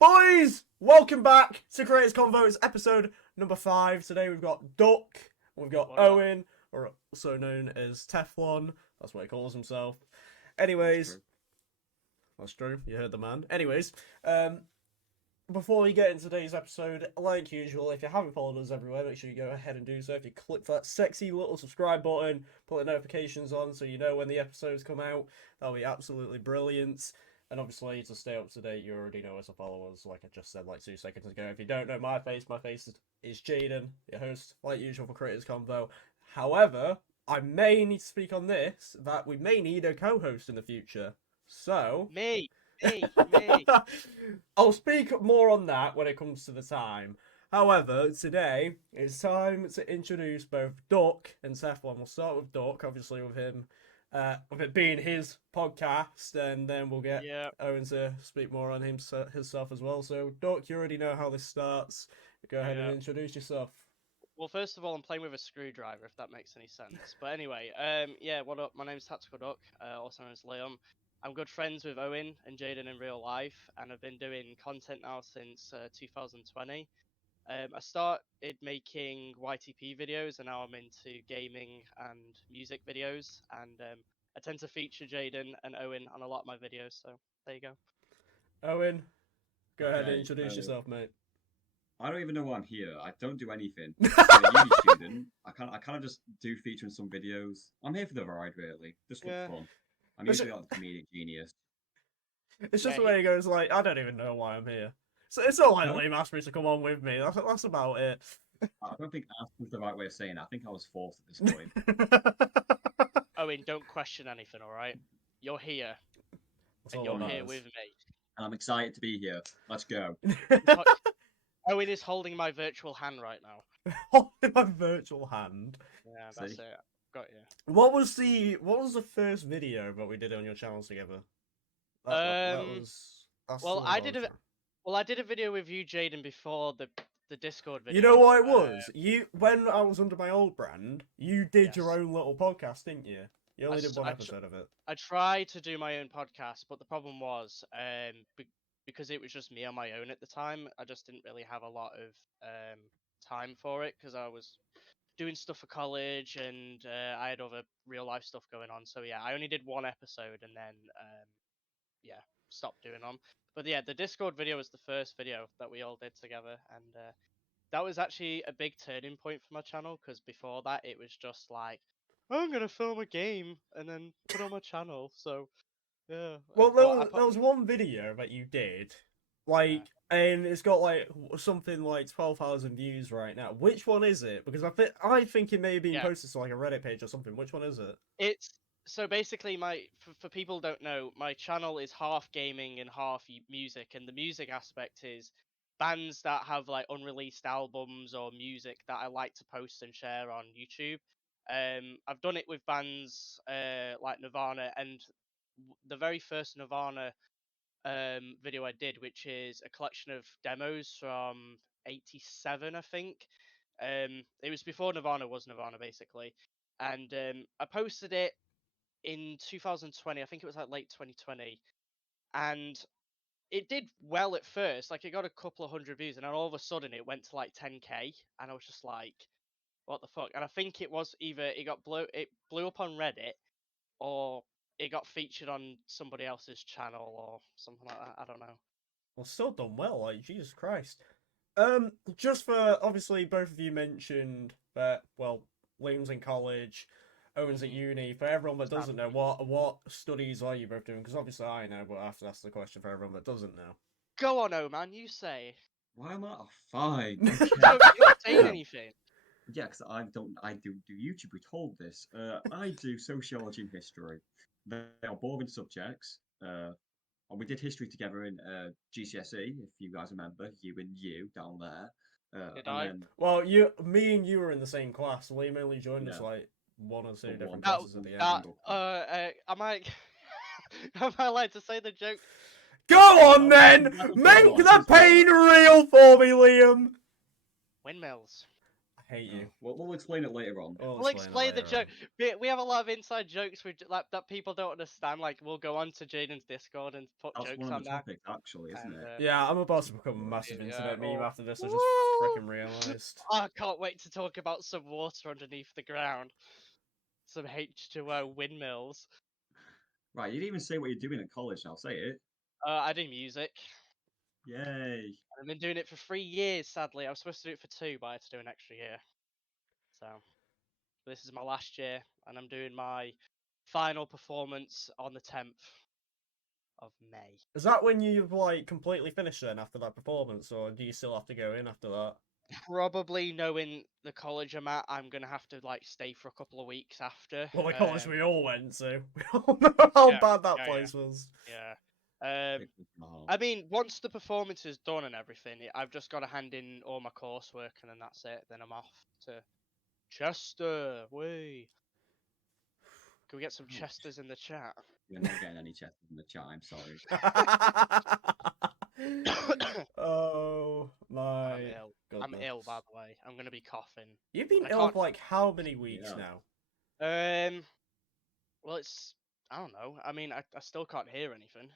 Boys, welcome back to Creators Convo. It's episode number 5. Today we've got Duck, we've got Owen, or also known as Teflon. That's what he calls himself. Anyways, that's true. You heard the man. Anyways, before we get into today's episode, like usual, if you haven't followed us everywhere, make sure you go ahead and do so. If you click that sexy little subscribe button, put the notifications on so you know when the episodes come out, that'll be absolutely brilliant. And obviously, to stay up to date, you already know us to follow us, like I just said like 2 seconds ago. If you don't know my face is Jaydon, your host, like usual for Creators Convo. However, I may need to speak on this, that we may need a co-host in the future. So... Me. I'll speak more on that when it comes to the time. However, today, it's time to introduce both Duck and Teflon. We'll start with Duck, obviously with him. With it being his podcast, and then we'll get Owen to speak more on himself as well. So, Duck, you already know how this starts. Go ahead and introduce yourself. Well, first of all, I'm playing with a screwdriver, if that makes any sense. But anyway, what up? My name's Tactical Duck, also known as Liam. I'm good friends with Owen and Jaydon in real life, and I've been doing content now since 2020. I started making YTP videos, and now I'm into gaming and music videos, and I tend to feature Jaydon and Owen on a lot of my videos, so there you go. Owen, go ahead and introduce yourself, mate. I don't even know why I'm here. I don't do anything. I'm a uni student. I kind of just do feature in some videos. I'm here for the ride, really. Just for fun. I'm usually like the comedic genius. It's just the way he goes, like, I don't even know why I'm here. So it's not like Liam asked me to come on with me. That's about it. I don't think asking the right way of saying it. I think I was forced at this point. Owen, don't question anything, alright? You're here. And you're here with me. And I'm excited to be here. Let's go. Owen is holding my virtual hand right now. Holding my virtual hand? Yeah, that's it. Got you. What was the first video that we did on your channel together? I did a video with you, Jaydon, before the Discord video. You know what it was? When I was under my old brand, you did your own little podcast, didn't you? You only did one episode of it. I tried to do my own podcast, but the problem was, because it was just me on my own at the time, I just didn't really have a lot of time for it because I was doing stuff for college and I had other real life stuff going on. So yeah, I only did one episode and then stopped doing them. But yeah, the Discord video was the first video that we all did together, and that was actually a big turning point for my channel because before that it was just like, oh, I'm gonna film a game and then put on my channel. So yeah. Well, there was one video that you did, and it's got like something like 12,000 views right now. Which one is it? Because I think it may have been posted to like a Reddit page or something. Which one is it? It's so basically for people who don't know, my channel is half gaming and half music, and the music aspect is bands that have like unreleased albums or music that I like to post and share on YouTube. I've done it with bands like Nirvana, and the very first Nirvana video I did, which is a collection of demos from '87, I think. It was before Nirvana was Nirvana, basically, and I posted it in 2020. I think it was like late 2020, and it did well at first. Like, it got a couple of hundred views, and then all of a sudden it went to like 10k, and I was just like, what the fuck? And I think it was either it blew up on Reddit, or it got featured on somebody else's channel or something like that. I don't know. Well, still done well, like, Jesus Christ. Just for, obviously, both of you mentioned that, well, Liam's in college, Owen's at uni. For everyone that doesn't know, what studies are you both doing? Because obviously I know, but I have to ask the question for everyone that doesn't know. Go on, Oman, you say. Why am I? Oh, fine. You're not saying anything. Yeah, because I do YouTube. We told this. I do sociology and history. They are boring subjects. We did history together in GCSE, if you guys remember. You and you down there. Did I? Well, me and you were in the same class. Liam only joined us like 1 or 2 different classes at the end. Am I allowed to say the joke? Go on then! Make the pain real for me, Liam! Windmills. I hate you. We'll explain it later on. We'll We'll explain the later joke. We have a lot of inside jokes like, that people don't understand. Like, we'll go on to Jaden's Discord and put That's jokes one of on the there. topics, actually, isn't And, it? Yeah, I'm about to become a massive yeah, internet meme oh. after this. I just freaking realised. I can't wait to talk about some water underneath the ground. Some H2O windmills. Right, you didn't even say what you're doing at college now. Say it. I do music. Yay. I've been doing it for 3 years, sadly. I was supposed to do it for 2, but I had to do an extra year. So, this is my last year, and I'm doing my final performance on the 10th of May. Is that when you've like completely finished then after that performance, or do you still have to go in after that? Probably knowing the college I'm at, I'm gonna have to like stay for a couple of weeks after. Well, the college we all went to. We all know how Yeah, bad that yeah, place was. Yeah. Big one from my heart. I mean, once the performance is done and everything, I've just got to hand in all my coursework and then that's it. Then I'm off to Chester. Way. Can we get some Ouch. Chesters in the chat? You're not getting any chest in the chat, I'm sorry. Oh my I'm ill. I'm goodness. ill, by the way. I'm gonna be coughing. You've been I ill can't- for like how many weeks Yeah. now? Well, it's I don't know. I mean, I still can't hear anything.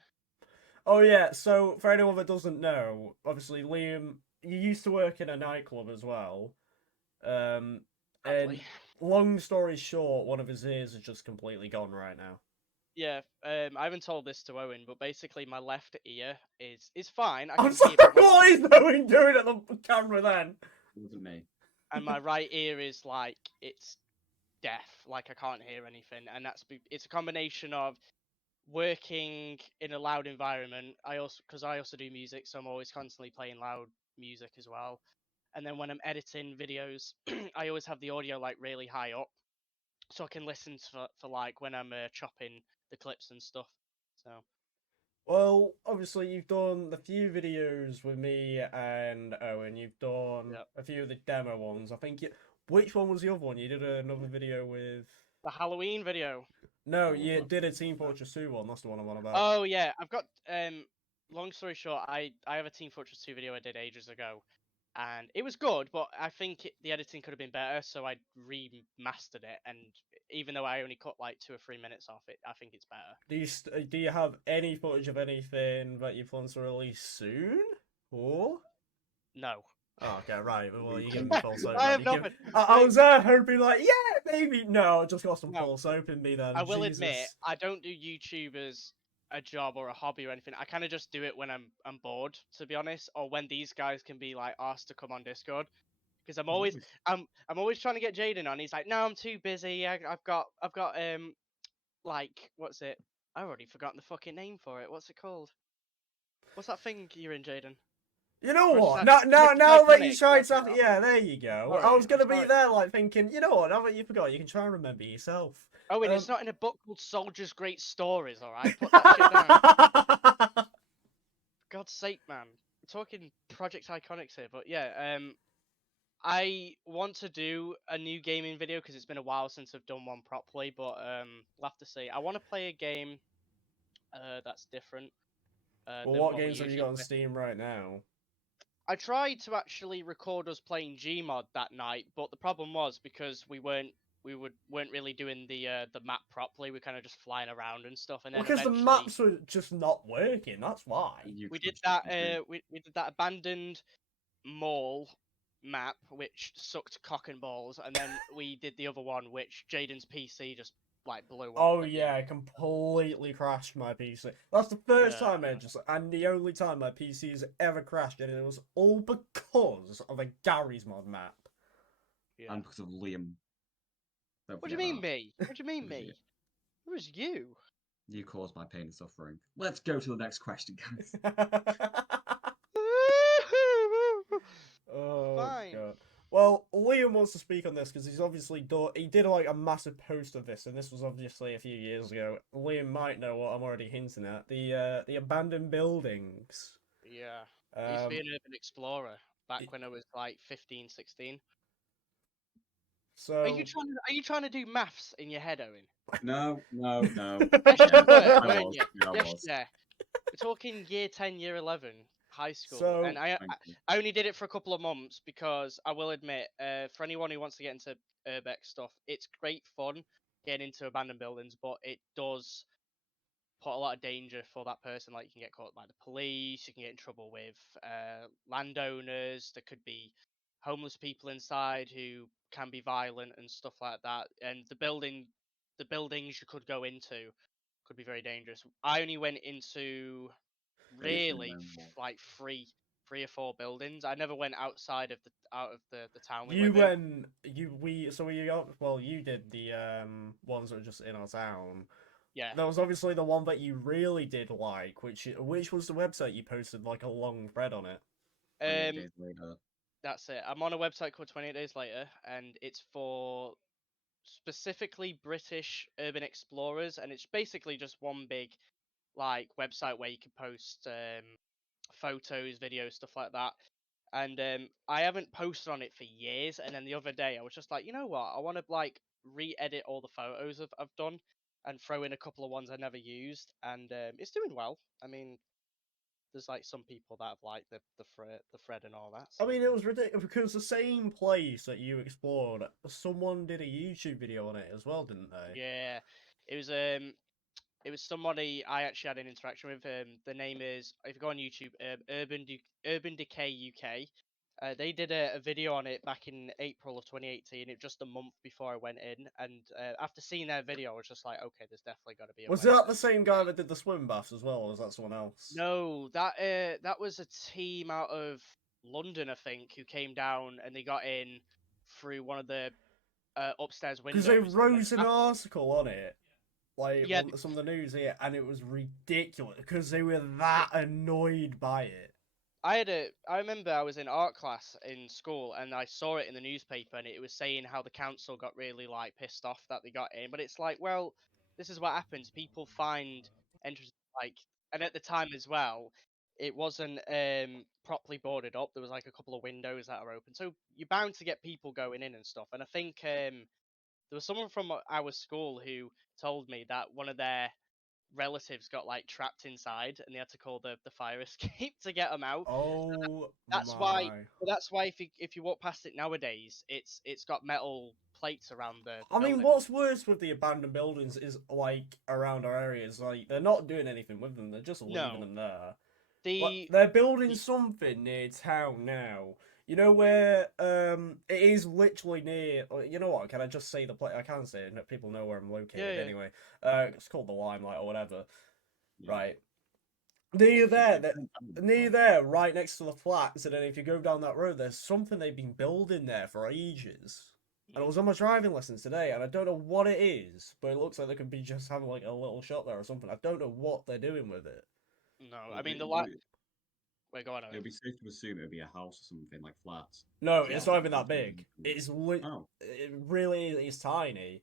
Oh yeah, so for anyone that doesn't know, obviously Liam, you used to work in a nightclub as well. And Sadly. long story short, one of his ears is just completely gone right now. Yeah, I haven't told this to Owen, but basically my left ear is fine. I I'm can sorry, hear, but what is Owen doing at the camera then? It wasn't me. and my right ear is like it's deaf, like I can't hear anything, and it's a combination of working in a loud environment. Because I also do music, so I'm always constantly playing loud music as well. And then when I'm editing videos, I always have the audio like really high up, so I can listen for like when I'm chopping the clips and stuff. So Well, obviously you've done the few videos with me and Owen. You've done Yep. a few of the demo ones. I think which one was the other one? You did another video with. the Halloween video. No, Oh, you wow. did a Team Fortress 2 one. That's the one I'm on about. Oh yeah, I've got long story short, I have a Team Fortress 2 video I did ages ago, and it was good, but I think the editing could have been better, so I remastered it, and even though I only cut like 2 or 3 minutes off it, I think it's better. Do you have any footage of anything that you plan to release soon? Or? No. Oh, okay, right. Well, you I give me false hope. I then. have You give- nothing. I was there hoping, like, yeah, maybe. No, I just got some No. false hope in me then. I will admit, Jesus. I don't do YouTube as a job or a hobby or anything. I kind of just do it when I'm bored, to be honest, or when these guys can be like asked to come on Discord. Because I'm always trying to get Jaydon on. He's like, no, I'm too busy. I've got like what's it? I've already forgotten the fucking name for it. What's it called? What's that thing you're in, Jaydon? You know what? Project Now that you Titanic, tried that's to, it. yeah, there you go. I Sorry, was gonna I'm be sorry. there, like thinking, you know what? Now that you forgot, you can try and remember yourself. Oh, and it's not in a book called Soldiers' Great Stories. All right, put that shit down. For God's sake, man. We're talking Project Iconics here, but yeah, I want to do a new gaming video because it's been a while since I've done one properly, but we'll have to see. I want to play a game that's different. Well, Than what what we games have you usually got on play. Steam right now? I tried to actually record us playing Gmod that night, but the problem was because we weren't really doing the map properly. We're kind of just flying around and stuff, and then Because the eventually maps were just not working. That's why. we did that. We did that abandoned mall map, which sucked cock and balls, and then we did the other one, which Jaden's PC just like blew up. Oh at the yeah, end. I completely crashed my PC. That's the first Yeah. time and the only time my PC's ever crashed, and it was all because of a Gary's mod map. Yeah. And because of Liam. Don't What do you forget mean that. me? What do you mean It was me? you. It was you. You caused my pain and suffering. Let's go to the next question, guys. Oh Fine. god. Well, Liam wants to speak on this because he's obviously he did like a massive post of this, and this was obviously a few years ago. Liam might know what I'm already hinting at. The abandoned buildings. Yeah. I used to be Um, an urban explorer back when I was like 15, 16. so Are you trying to do maths in your head, Owen? No. Yes, you were, I weren't was. you? Yeah, I Yes, was. yeah. We're talking year 10, year 11. high school, So- and I Thank you. I only did it for a couple of months because I will admit, for anyone who wants to get into urbex stuff, it's great fun getting into abandoned buildings, but it does put a lot of danger for that person. Like, you can get caught by the police, you can get in trouble with landowners. There could be homeless people inside who can be violent and stuff like that. And the buildings you could go into could be very dangerous. I only went into really like three or four buildings. I never went outside of the town we You live in. went, you did the ones that were just in our town. Yeah. There was obviously the one that you really did like, which was the website you posted like a long thread on it. 28 Um, days later. that's it. I'm on a website called 28 Days Later, and it's for specifically British urban explorers, and it's basically just one big like website where you can post photos, videos, stuff like that. And I haven't posted on it for years, and then the other day I was just like, you know what? I want to like re-edit all the photos I've done and throw in a couple of ones I never used, and it's doing well. I mean, there's like some people that have liked the thread and all that. I So. mean, it was ridiculous because the same place that you explored, someone did a YouTube video on it as well, didn't they? Yeah, it was somebody I actually had an interaction with. The name is, if you go on YouTube, Urban Decay UK. They did a video on it back in April of 2018, it just a month before I went in, and after seeing their video, I was just like, okay, there's definitely got to be a Was way that to. the same guy that did the swim baths as well, or was that someone else? No, that was a team out of London, I think, who came down and they got in through one of the upstairs Because windows. they And then wrote an article on it, like yeah, on some of the news here, and it was ridiculous because they were that annoyed by it. I remember I was in art class in school and I saw it in the newspaper and it was saying how the council got really like pissed off that they got in. But it's like, well, this is what happens. People find entrances like, and at the time as well, it wasn't properly boarded up. There was like a couple of windows that are open, so you're bound to get people going in and stuff. And I think there was someone from our school who told me that one of their relatives got like trapped inside and they had to call the fire escape to get them out. Oh That's why. my! That's why if you walk past it nowadays, it's got metal plates around the I mean, building. what's worse with the abandoned buildings is like around our areas, like they're not doing anything with them; they're just leaving No, them there. Like, the they're building the- something near town now. You know where it is literally near. You know what? Can I just say the place? I can say it. People know where I'm located yeah. anyway. It's called the Limelight or whatever. Yeah. Right. Near there, It's been done near before. there, right next to the flats, and then if you go down that road, there's something they've been building there for ages. And I was on my driving lessons today, and I don't know what it is, but it looks like they could be just having like a little shop there or something. I don't know what they're doing with it. No, Well, I mean the it, Wait, go on. it Owen. would be safe to assume it would be a house or something like flats. No, So it's a lot not of even that big. It's Oh, it really is tiny.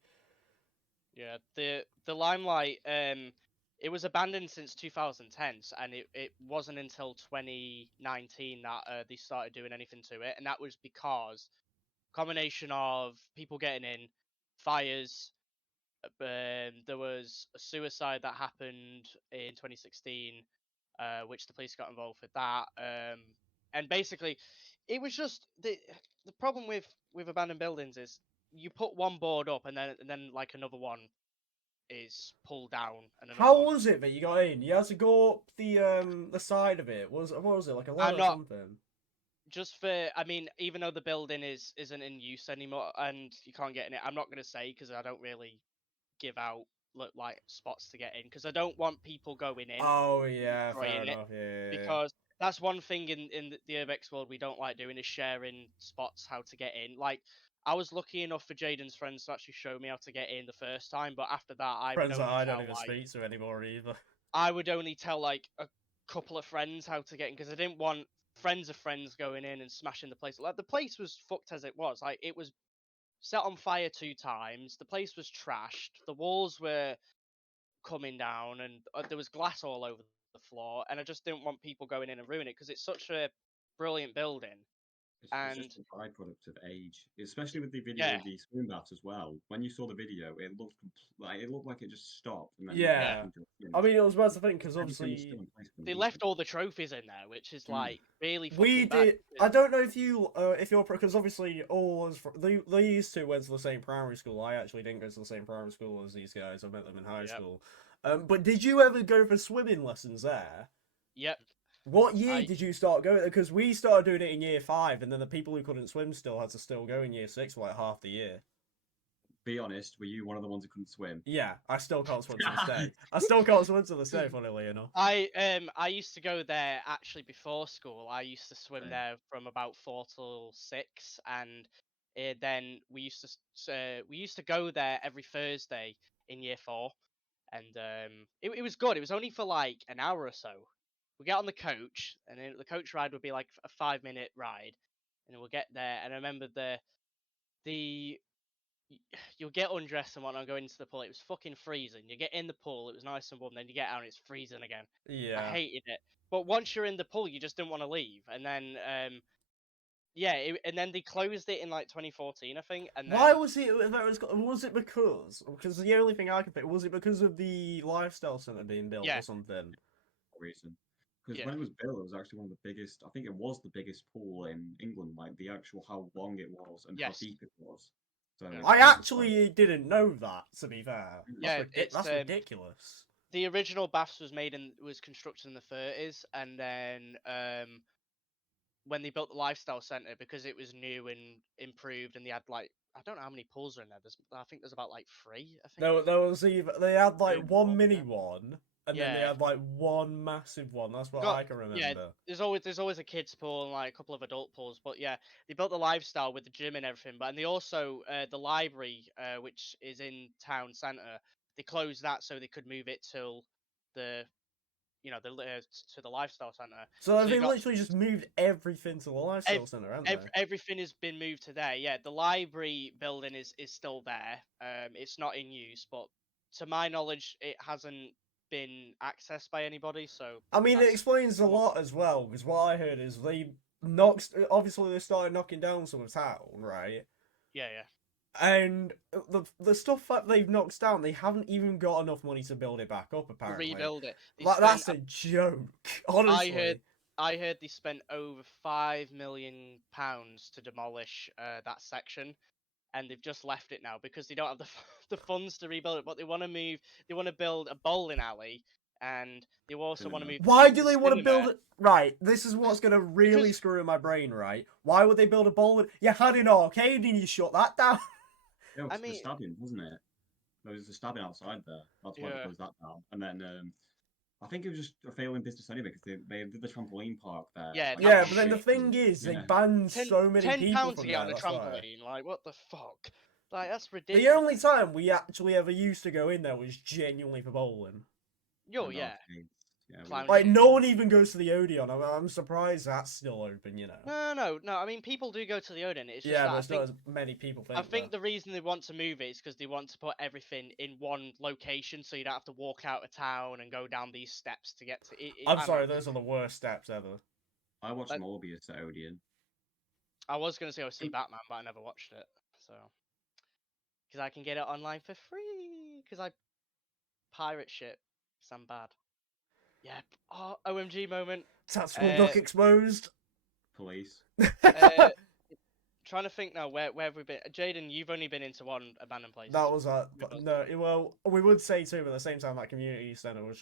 Yeah, the Limelight. It was abandoned since 2010, and it wasn't until 2019 that they started doing anything to it, and that was because combination of people getting in, fires. There was a suicide that happened in 2016, which the police got involved with that. And basically, it was just the problem with abandoned buildings is you put one board up and then like another one is pulled down and another How one. was it that you got in? You had to go up the side of it. What was it, like a ladder I'm or not something? just for. I mean, even though the building isn't in use anymore and you can't get in it, I'm not gonna say because I don't really give out like spots to get in because I don't want people going in Oh and yeah, fair destroying it enough. Yeah. because that's one thing in the Urbex world we don't like doing is sharing spots how to get in. Like I was lucky enough for Jaydon's friends to actually show me how to get in the first time, but after that Friends that I don't even speak to anymore either. I would only tell like a couple of friends how to get in because I didn't want friends of friends going in and smashing the place. Like the place was fucked as it was. Like it was set on fire 2 times. The place was trashed. The walls were coming down, and there was glass all over the floor. And I just didn't want people going in and ruining it because it's such a brilliant building. It's And just a byproduct of age, especially with the video yeah, of the swim baths as well. When you saw the video, it looked like it just stopped and then went back Yeah. yeah, into a I finish. mean, it was about to think because Everything was obviously still in place for the they reason. left all the trophies in there, which is Mm. like really we fucking bad. did. I don't know if you're because obviously all us these two went to the same primary school. I actually didn't go to the same primary school as these guys. I met them in high Yep. school. But did you ever go for swimming lessons there? Yep. What year I did you start going? Because we started doing it in year 5, and then the people who couldn't swim still had to still go in year 6 for like half the year. Be honest, were you one of the ones who couldn't swim? Yeah, I still can't swim to this day. I still can't swim to this day, funnily enough. I used to go there actually before school. I used to swim Same. there from about 4 till 6, and then we used to go there every Thursday in year 4, and it was good. It was only for like an hour or so. We get on the coach, and then the coach ride would be like a 5-minute ride, and we'll get there. And I remember the you'll get undressed and whatnot, go into the pool. It was fucking freezing. You get in the pool, it was nice and warm. Then you get out, and it's freezing again. I Yeah. hated it. But once you're in the pool, you just didn't want to leave. And then, and then they closed it in like 2014, I think. And Why then, was it? Was it because the only thing I could think was it because of the lifestyle center being built yeah, or something? Reason. Because yeah, when it was built, it was actually one of the biggest. I think it was the biggest pool in England. Like the actual how long it was and how yes, deep it was. So yeah, I that was quite. actually didn't know that. To be fair, yeah. It's that's ridiculous. the original baths was constructed in the 30s, and then when they built the lifestyle center, because it was new and improved, and they had like, I don't know how many pools are in there. I think there's about like 3. I think. There was they had like Really one well, mini yeah. one, and then they Yeah. had like one massive one. That's what Got I can yeah. remember. There's always a kids pool and like a couple of adult pools, but yeah, they built the lifestyle with the gym and everything. But and they also the library, which is in town centre, they closed that so they could move it till the to the lifestyle centre. So So you they got literally just moved everything to the lifestyle center, haven't they? everything has been moved to there. Yeah, the library building is still there. It's not in use, but to my knowledge, it hasn't been accessed by anybody. So I mean, it that's explains a I'm not- lot as well, because what I heard is they knocked. Obviously, they started knocking down some of town, right? yeah, yeah. And the stuff that they've knocked down, they haven't even got enough money to build it back up. To Apparently, rebuild it. They like spent. that's a joke. I heard. Honestly, I heard they spent over £5 million to demolish that section, and they've just left it now because they don't have the the funds to rebuild it. But they want to move. They want to build a bowling alley, and they also want to Cinema. move why do the they want to build cinema. it? Right, this is what's gonna really Because screw in my brain. Right, why would they build a bowling? You had an arcade and you shut that down. Yeah, I because the mean, stabbing, wasn't it? There was a stabbing outside there. That's why they yeah. closed that down. And then I think it was just a failing business anyway because they did the trampoline park there. Yeah, Like that Yeah, was but then the shit. thing is, they yeah, banned Ten so many ten people pounds to from get on there. the That's why. trampoline. Like, what the fuck? Like, that's The only ridiculous. time we actually ever used to go in there was genuinely for bowling. Yo, and yeah, arcades. Yeah, we did clown that Like, shit. no before. one even goes to the Odeon. I'm surprised that's still open, you know. No. I mean, people do go to the Odin. It's just Yeah, that but it's not as many people I think think there. the reason they want to move it is because they want to put everything in one location, so you don't have to walk out of town and go down these steps to get to it. I'm I don't know. sorry, those are the worst steps ever. I watched But Morbius at Odeon. I was gonna say see Batman, but I never watched it. So because I can get it online for free because I pirate shit. 'Cause I'm bad. Yep. Oh, OMG moment. Tactical Uh, Duck exposed. Police. Trying to think now. Where have we been? Jaydon, you've only been into one abandoned place. That was with us. no. Well, we would say too, but at the same time, that community center was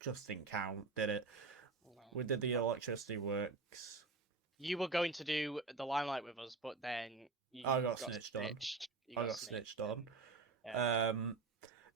just didn't count, did it? We did the electricity works. You were going to do the limelight with us, but then you I got snitched on. You I got snitched. snitched on. Yeah.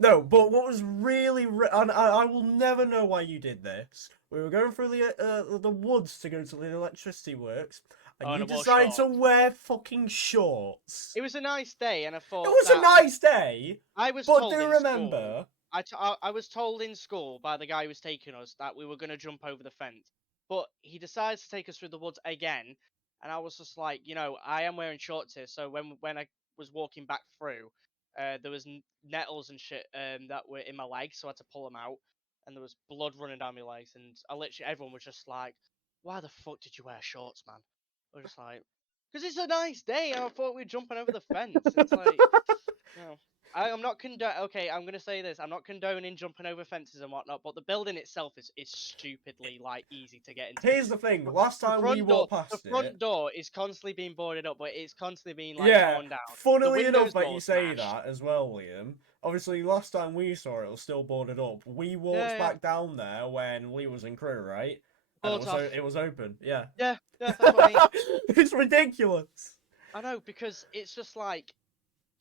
No, but what was really, and I will never know why you did this. We were going through the woods to go to the electricity works, and Oh, you and I wore decided to shorts. wear fucking shorts. It was a nice day, and I It thought was a nice day, I was but told do in remember, school. I was told in school by the guy who was taking us that we were going to jump over the fence, but he decides to take us through the woods again, and I was just like, I am wearing shorts here, so when I was walking back through, there was nettles and shit that were in my legs, so I had to pull them out, and there was blood running down my legs, and everyone was just like, "Why the fuck did you wear shorts, man?" I was just like, Because it's a nice day, and I thought we were jumping over the fence. It's like, no. I'm not Okay, I'm gonna say this. I'm not condoning jumping over fences and whatnot, but the building itself is stupidly like easy to get into. Here's the thing. Last time we walked The past it, front door is constantly being boarded up, but it's constantly being like yeah. torn down. The Funnily enough windows that are you say smashed. that as well, Liam. Obviously, last time we saw it, it was still boarded up. We walked Yeah, back down there when Lee was in crew, right? And boards off. it was open. Yeah. Yeah, that's what I mean. It's ridiculous. I know, because it's just like,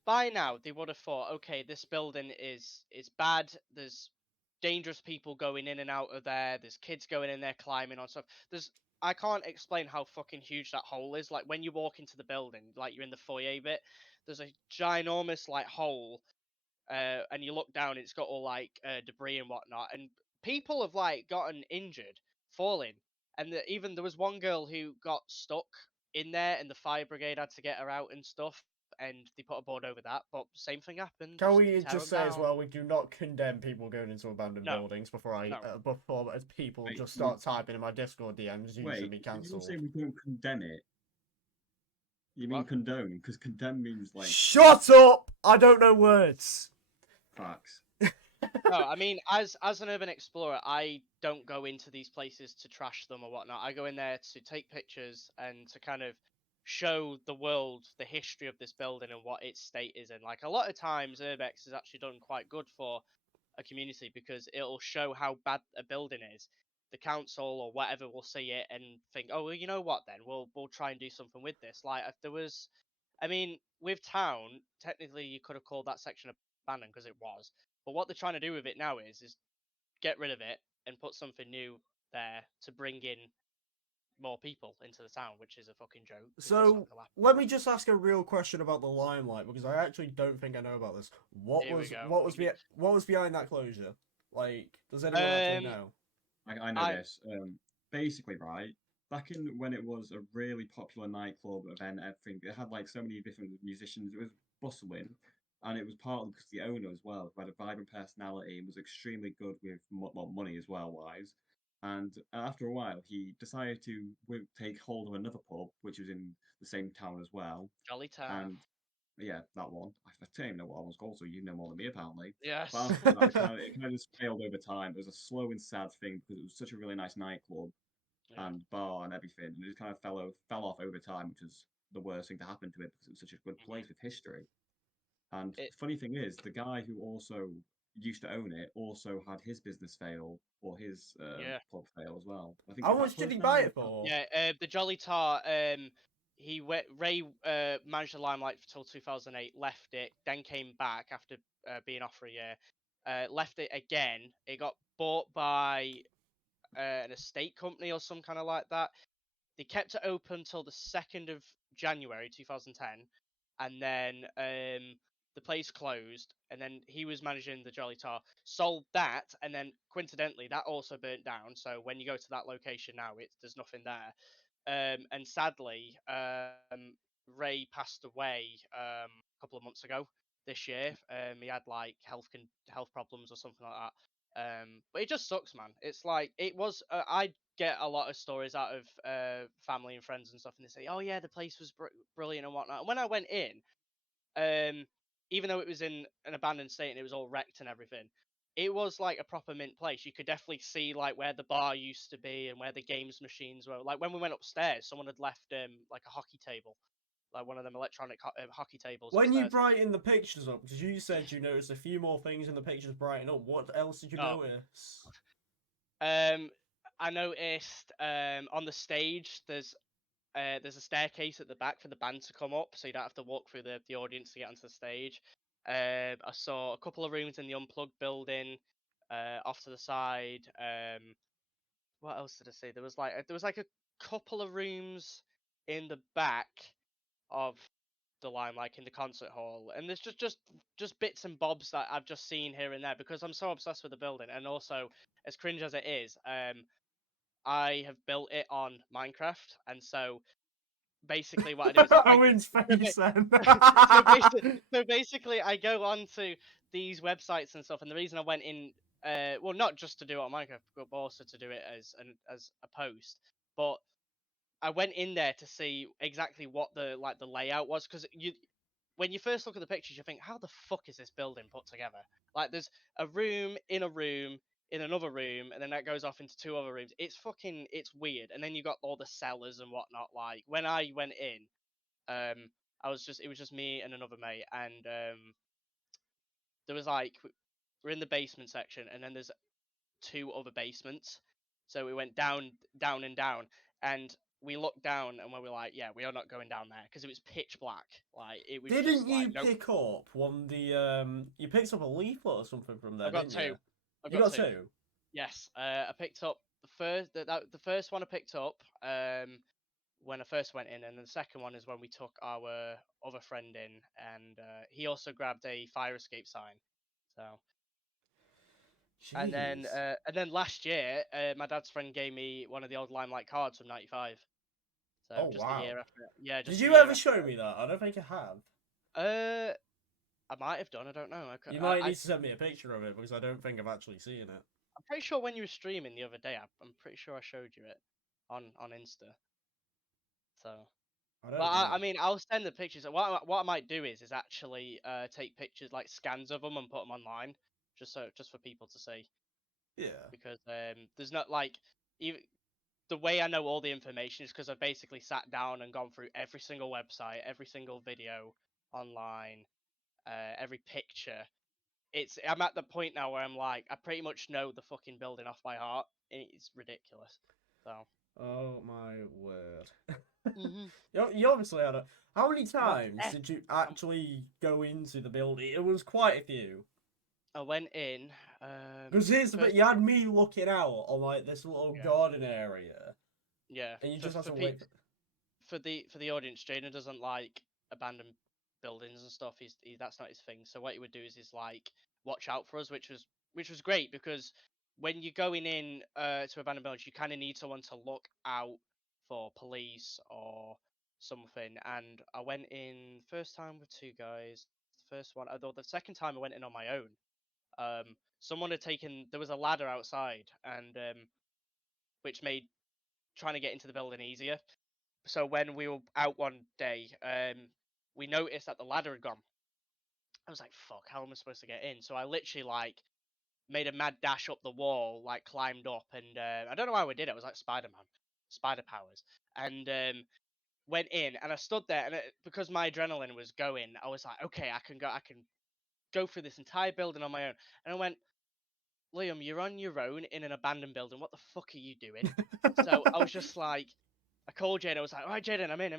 by now they would have thought, okay, this building is bad. There's dangerous people going in and out of there. There's kids going in there climbing on stuff. I can't explain how fucking huge that hole is. Like when you walk into the building, like you're in the foyer bit, there's a ginormous like hole, and you look down, it's got all like debris and whatnot, and people have like gotten injured falling, and even there was one girl who got stuck in there, and the fire brigade had to get her out and stuff, and they put a board over that. But same thing happened. Can we tear just them say as down. well, we do not condemn people going into abandoned No, buildings before no. as people Wait, just start typing in my Discord DMs, you should Wait, be if you're cancelled. saying we don't condemn it, you mean What? condone? Because condemn means like Shut up! I don't know words. facts. No, I mean, as an urban explorer, I don't go into these places to trash them or whatnot. I go in there to take pictures and to kind of show the world the history of this building and what its state is in. Like a lot of times, Urbex has actually done quite good for a community because it'll show how bad a building is. The council or whatever will see it and think, oh, well, you know what? Then we'll try and do something with this. Like if there was, I mean, with town, technically you could have called that section abandoned because it was. But what they're trying to do with it now is get rid of it and put something new there to bring in more people into the town, which is a fucking joke. 'Cause that's So not gonna happen. let me just ask a real question about the limelight because I actually don't think I know about this. Here we go. What was behind that closure? Like, does anyone actually know? I know I this. Basically, right, back in when it was a really popular nightclub event, everything, it had like so many different musicians. It was bustling, and it was partly because the owner as well, who had a vibrant personality and was extremely good with money as well, wise. And after a while, he decided to take hold of another pub, which was in the same town as well. Jolly Town. And yeah, that one. I don't even know what I was called, so you know more than me apparently. But Yes. after that, it kind of just failed over time. It was a slow and sad thing because it was such a really nice nightclub Yeah. and bar and everything, and it just kind of fell off over time, which was the worst thing to happen to it because it was such a good place with history. And It. the funny thing is, the guy who also used to own it also had his business fail or his Yeah. pub fail as well. I think How is that much did closed he now? buy Or it is that... for? Yeah. The Jolly Tar. Ray managed the Limelight till 2008. Left it. Then came back after being off for a year. Left it again. It got bought by an estate company or some kind of like that. They kept it open till the 2nd of January 2010, and then the place closed, and then he was managing the Jolly Tar, sold that, and then coincidentally that also burnt down. So when you go to that location now, there's nothing there. And sadly, Ray passed away a couple of months ago this year. He had like health problems or something like that. But it just sucks, man. It's like it was. I get a lot of stories out of family and friends and stuff, and they say, "Oh yeah, the place was brilliant and whatnot." And when I went in, even though it was in an abandoned state and it was all wrecked and everything, it was like a proper mint place. You could definitely see like where the bar used to be and where the games machines were. Like when we went upstairs, someone had left like a hockey table, like one of them electronic hockey tables When you upstairs. brighten the pictures up, because you said you noticed a few more things in the pictures brighten up, what else did you Oh, notice? I noticed on the stage there's a staircase at the back for the band to come up, so you don't have to walk through the audience to get onto the stage. I saw a couple of rooms in the unplugged building, off to the side. What else did I see? There was like a couple of rooms in the back of the line, like in the concert hall, and there's just bits and bobs that I've just seen here and there because I'm so obsessed with the building, and also as cringe as it is, I have built it on Minecraft, and so basically what I do is Owen's so, face then. so basically, so basically I go on to these websites and stuff, and the reason I went in, well, not just to do it on Minecraft, but also to do it as a post, but I went in there to see exactly what the layout was, because when you first look at the pictures, you think, how the fuck is this building put together? Like, there's a room in another room, and then that goes off into 2 other rooms. It's weird. And then you got all the cellars and whatnot. Like, when I went in, it was just me and another mate, and there was like, we're in the basement section, and then there's 2 other basements. So we went down, down, and down, and we looked down, and we were like, yeah, we are not going down there, because it was pitch black. Like, it was Didn't just you like, nope. pick up you picked up a leaflet or something from there, I've got didn't you? 2. I've You got got 2. two? Yes, I picked up the first one I picked up when I first went in, and the second one is when we took our other friend in, and he also grabbed a fire escape sign. So, Jeez. and then last year, my dad's friend gave me one of the old Limelight cards from '95. So Oh, just a wow. year after, yeah, Did just a you year ever after. show me that? I don't think I have. I might have done. I don't know. You might need to send me a picture of it, because I don't think I've actually seen it. I'm pretty sure when you were streaming the other day, I'm pretty sure I showed you it on Insta. So. I don't Well, know. I mean, I'll send the pictures. What I might do is actually take pictures, like scans of them, and put them online, just for people to see. Yeah. Because there's not like, even the way I know all the information is because I've basically sat down and gone through every single website, every single video online, every picture. I'm at the point now where I'm like, I pretty much know the fucking building off by heart. It's ridiculous. So. Oh my word. Mm-hmm. You obviously had a. How many I'm times did you actually go into the building? It was quite a few. I went in. Because here's the bit: First, you had me looking out on like this little yeah. garden area, Yeah, and you for just have for to pe- wait. for the audience, Jaydon doesn't like abandoned buildings and stuff. That's not his thing. So what he would do is like watch out for us, which was great, because when you're going in to abandoned buildings, you kind of need someone to look out for police or something. And I went in first time with 2 guys. The first one, although the second time I went in on my own. Someone had taken. There was a ladder outside, and which made trying to get into the building easier. So when we were out one day, we noticed that the ladder had gone. I was like, "Fuck, how am I supposed to get in?" So I literally like made a mad dash up the wall, like climbed up, and I don't know how I did it. I was like Spider-Man, spider powers, and went in. And I stood there, and because my adrenaline was going, I was like, "Okay, I can go through this entire building on my own." And I went, "Liam, you're on your own in an abandoned building. What the fuck are you doing?" So I was just like, I called Jaydon. I was like, "All right, Jaydon, I'm in.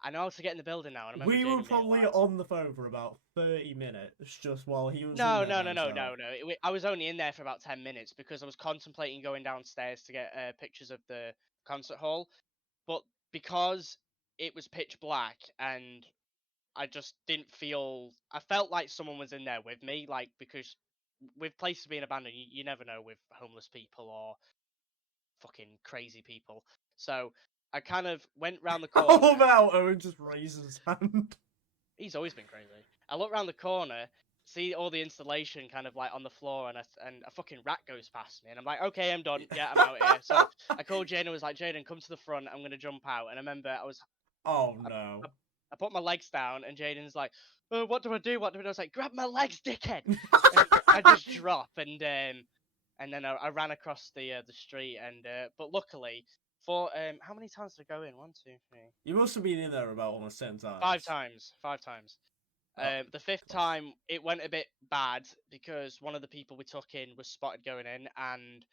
I know how to get in the building now." And I remember We were Jaydon being probably like, on the phone for about 30 minutes just while he was in "No, there no, by no, no, himself. no, no." I was only in there for about 10 minutes because I was contemplating going downstairs to get pictures of the concert hall, but because it was pitch black and I just didn't feel. I felt like someone was in there with me, like, because with places being abandoned, you never know with homeless people or fucking crazy people. So I kind of went round the corner. How about Owen just raises his hand? He's always been crazy. I look round the corner, see all the installation kind of like on the floor, and a fucking rat goes past me, and I'm like, okay, I'm done. Yeah, I'm out here. So I called Jaden and was like, Jaden, come to the front. I'm gonna jump out. And I remember Oh I, no. I put my legs down, and Jaden's like, oh, what do I do? What do I do? I was like, grab my legs, dickhead. And I just drop, and then I ran across the street, and but luckily for how many times did I go in? 1, 2, 3. You must have been in there about almost 10 times. 5 times. 5 times. Oh, The 5th gosh. time it went a bit bad because one of the people we took in was spotted going in, and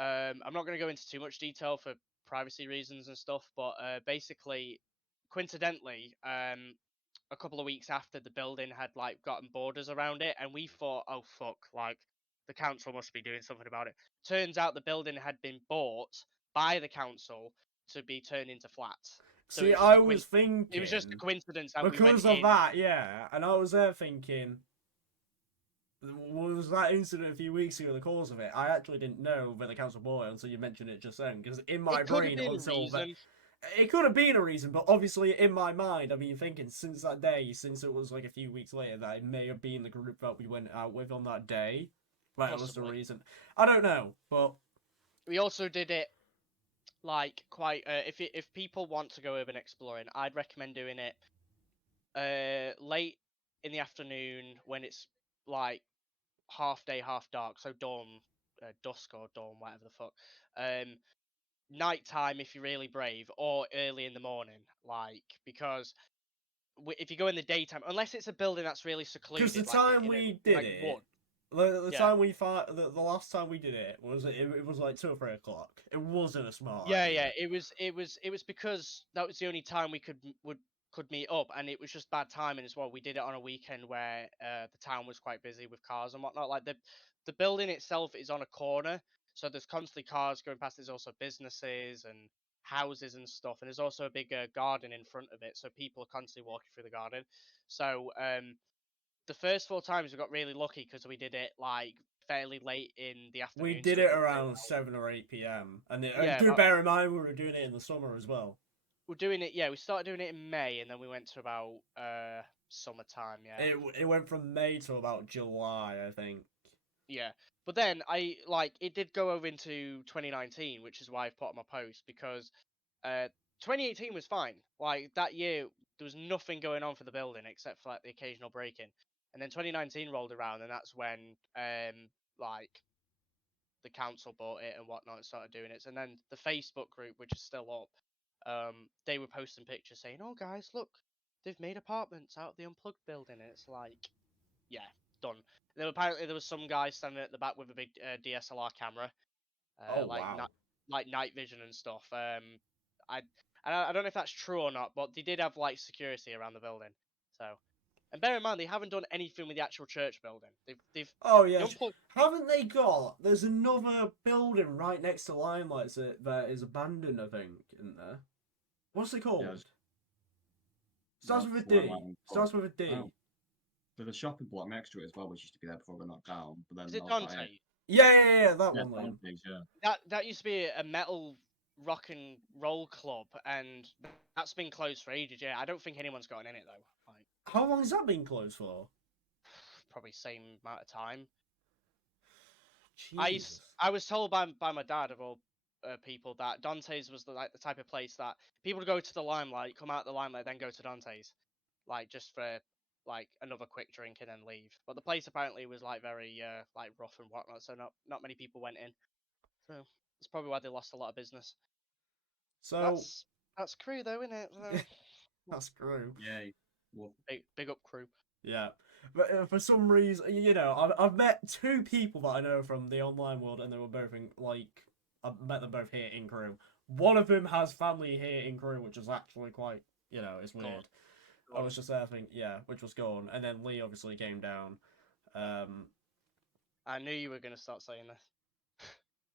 I'm not going to go into too much detail for privacy reasons and stuff, but basically, coincidentally, a couple of weeks after the building had like gotten borders around it, and we thought, oh fuck, like the council must be doing something about it. Turns out the building had been bought by the council to be turned into flats. So See, I was it was just a thinking, coincidence that we because went of in. that, yeah, and I was there thinking, was that incident a few weeks ago the cause of it? I actually didn't know whether the council bought it until you mentioned it just then, because in my It could have brain, been until that. reason. It could have been a reason, but obviously in my mind, I've been thinking since that day, since it was like a few weeks later, that it may have been the group that we went out with on that day. That was the Possibly. reason. I don't know, but We also did it like quite. If people want to go urban exploring, I'd recommend doing it late in the afternoon when it's like half day, half dark, so dawn, dusk or dawn, whatever the fuck. Nighttime if you're really brave, or early in the morning, like because if you go in the daytime, unless it's a building that's really Because the secluded, like time in a, we in did like it, wood. the Yeah. time we the last time we did it was it was like 2 or 3 o'clock. It wasn't a smart Yeah, idea. yeah. It was because that was the only time we could meet up, and it was just bad timing as well. We did it on a weekend where the town was quite busy with cars and whatnot. Like the building itself is on a corner, so there's constantly cars going past. There's also businesses and houses and stuff, and there's also a big garden in front of it, so people are constantly walking through the garden. So the first 4 times we got really lucky because we did it like fairly late in the We afternoon, did so it it looked really around nice. 7 or 8 p.m. and Yeah, do bear in mind we were doing it in the summer as well. we're doing it. Yeah, we started doing it in May, and then we went to about summertime. Yeah, It went from May to about July, I think. yeah. But then it did go over into 2019, which is why I've put on my post because 2018 was fine. Like that year, there was nothing going on for the building except for like the occasional break-in, and then 2019 rolled around, and that's when like the council bought it and whatnot and started doing it. And then the Facebook group, which is still up, they were posting pictures saying, "Oh guys, look, they've made apartments out of the unplugged building." And it's like, yeah, done. Apparently there was some guy standing at the back with a big DSLR camera, Oh like wow. like night vision and stuff. I I don't know if that's true or not, but they did have like security around the building. So, and bear in mind they haven't done anything with the actual church building. They've Oh the yeah. unplugged. Haven't they got? There's another building right next to Limelight that is abandoned, I think, isn't there? What's it Yeah, called? Starts with a that's Limelight D. and Pub. Starts with a D. Oh, there's a shopping block next to it as well, which used to be there before it got knocked down. But Is then it I was like, Dante? Yeah, that yeah, one, Liam. Dante's, yeah. That used to be a metal rock and roll club, and that's been closed for ages. Yeah, I don't think anyone's gotten in it though. Like How long has that been closed for? probably same amount of time. Jesus. I was told by my dad of all people that Dante's was the type of place that people would go to the Limelight, come out the Limelight, then go to Dante's, like just for like another quick drink and then leave. But the place apparently was like very like rough and whatnot, so not many people went in. So that's probably why they lost a lot of business. So That's crew though, isn't it? So, that's true. Yay. Well, big up crew. Yeah, but for some reason, I've met 2 people that I know from the online world, and they were both I've met them both here in Crewe. One of them has family here in Crewe, which is actually quite, it's Go weird. on, go I on. was just there, which was gone, and then Lee obviously came down. I knew you were gonna start saying this.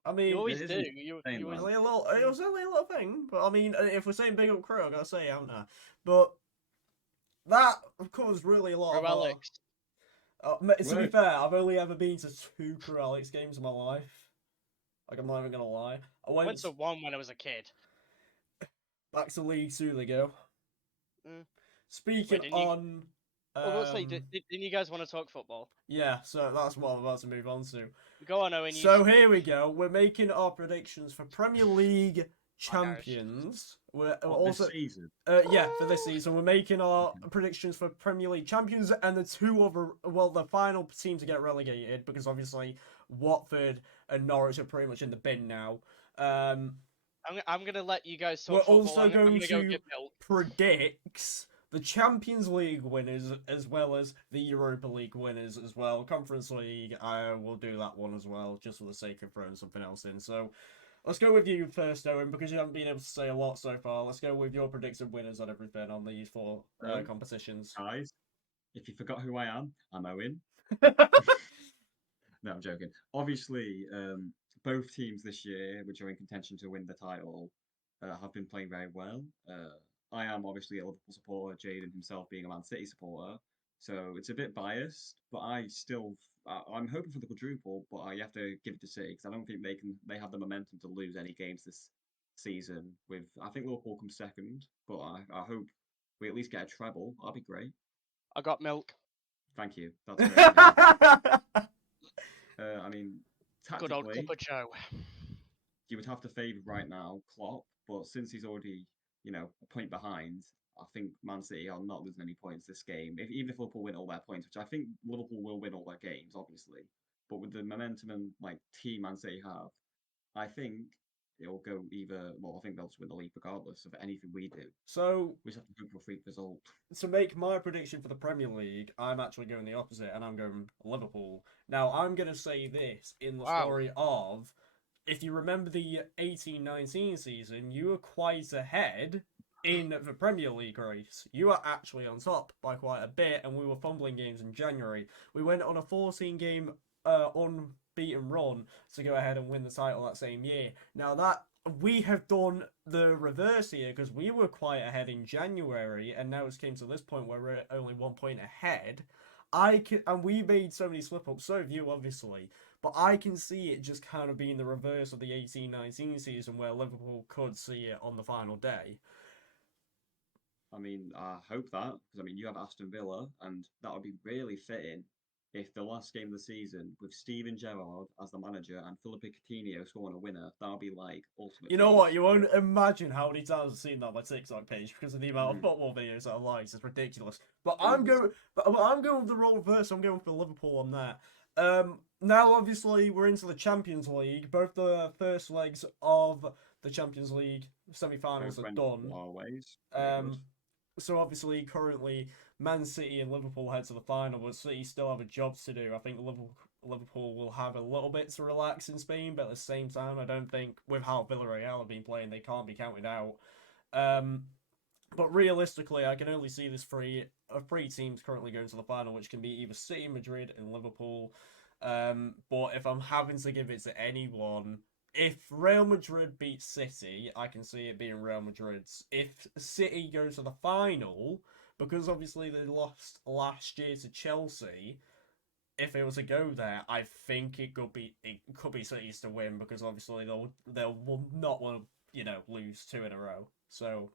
I You mean, always it do. isn't You saying you always. that. it was only a little thing, but I mean, if we're saying big up Crewe, I gotta say, haven't I? But that covers really a lot Crew of our. Alex. To be Right. fair, I've only ever been to 2 Crew Alex games in my life. Like, I'm not even gonna lie. I Went went to one when I was a kid. back to League 2 they go. Mm. Speaking Wait, didn't you? on, Well, let's say, didn't you guys want to talk football? yeah, so that's what I'm about to move on to. Go on, Owen. You So speak. here we go. We're making our predictions for Premier League Oh, gosh. champions. We're What, also, this season? yeah, for this season, we're making our predictions for Premier League champions and the 2 other, the final team to get relegated, because obviously Watford and Norwich are pretty much in the bin now. I'm gonna let you guys We're talk football. also I'm going gonna go to get milk. predict the Champions League winners as well as the Europa League winners as well. Conference League, I will do that one as well, just for the sake of throwing something else in. So let's go with you first, Owen, because you haven't been able to say a lot so far. Let's go with your predicted winners and everything on these 4 competitions. Guys, if you forgot who I am, I'm Owen. No, I'm joking. Obviously, both teams this year, which are in contention to win the title, have been playing very well. I am obviously a Liverpool supporter, Jaydon himself being a Man City supporter, so it's a bit biased. But I'm hoping for the quadruple, but I have to give it to City because I don't think they have the momentum to lose any games this season. I think Liverpool come second, but I hope we at least get a treble. That'd be great. I got milk. Thank you. That's very kind. I mean, Good old tactically, cup of Joe. you would have to favour right now Klopp, but since he's already, a point behind, I think Man City are not losing any points this game. Even if Liverpool win all their points, which I think Liverpool will win all their games, obviously, but with the momentum and like team Man City have, I think it'll go either. Well, I think they'll just win the league regardless of anything we do. So We just have to hope for a freak result. to make my prediction for the Premier League, I'm actually going the opposite, and I'm going Liverpool. Now, I'm going to say this in the Wow. story of, if you remember the 18-19 season, you were quite ahead in the Premier League race. You were actually on top by quite a bit, and we were fumbling games in January. We went on a 14-game unbeaten run to go ahead and win the title that same year. Now that we have done the reverse here because we were quite ahead in January, and now it's came to this point where we're only 1 point ahead. And we made so many slip ups, so have you, obviously. But I can see it just kind of being the reverse of the 18-19 season where Liverpool could see it on the final day. I mean, I hope that because I mean, you have Aston Villa, and that would be really fitting if the last game of the season with Steven Gerrard as the manager and Philippe Coutinho scoring a winner, that would be like ultimate. You know what? You won't imagine how many times I've seen that on my TikTok page because of the amount of football videos I like. It's ridiculous. But I'm going with the role reverse. I'm going for Liverpool on that. Now, obviously, we're into the Champions League. Both the first legs of the Champions League semi-finals are done. Our ways. So obviously, currently, Man City and Liverpool head to the final, but City still have a job to do. I think Liverpool will have a little bit to relax in Spain, but at the same time, I don't think with how Villarreal have been playing, they can't be counted out. But realistically, I can only see this three teams currently going to the final, which can be either City, Madrid, and Liverpool. But if I'm having to give it to anyone, if Real Madrid beats City, I can see it being Real Madrid's. If City goes to the final, because obviously they lost last year to Chelsea, if it was to go there, I think it could be City's to win because obviously they'll not want to lose 2 in a row. So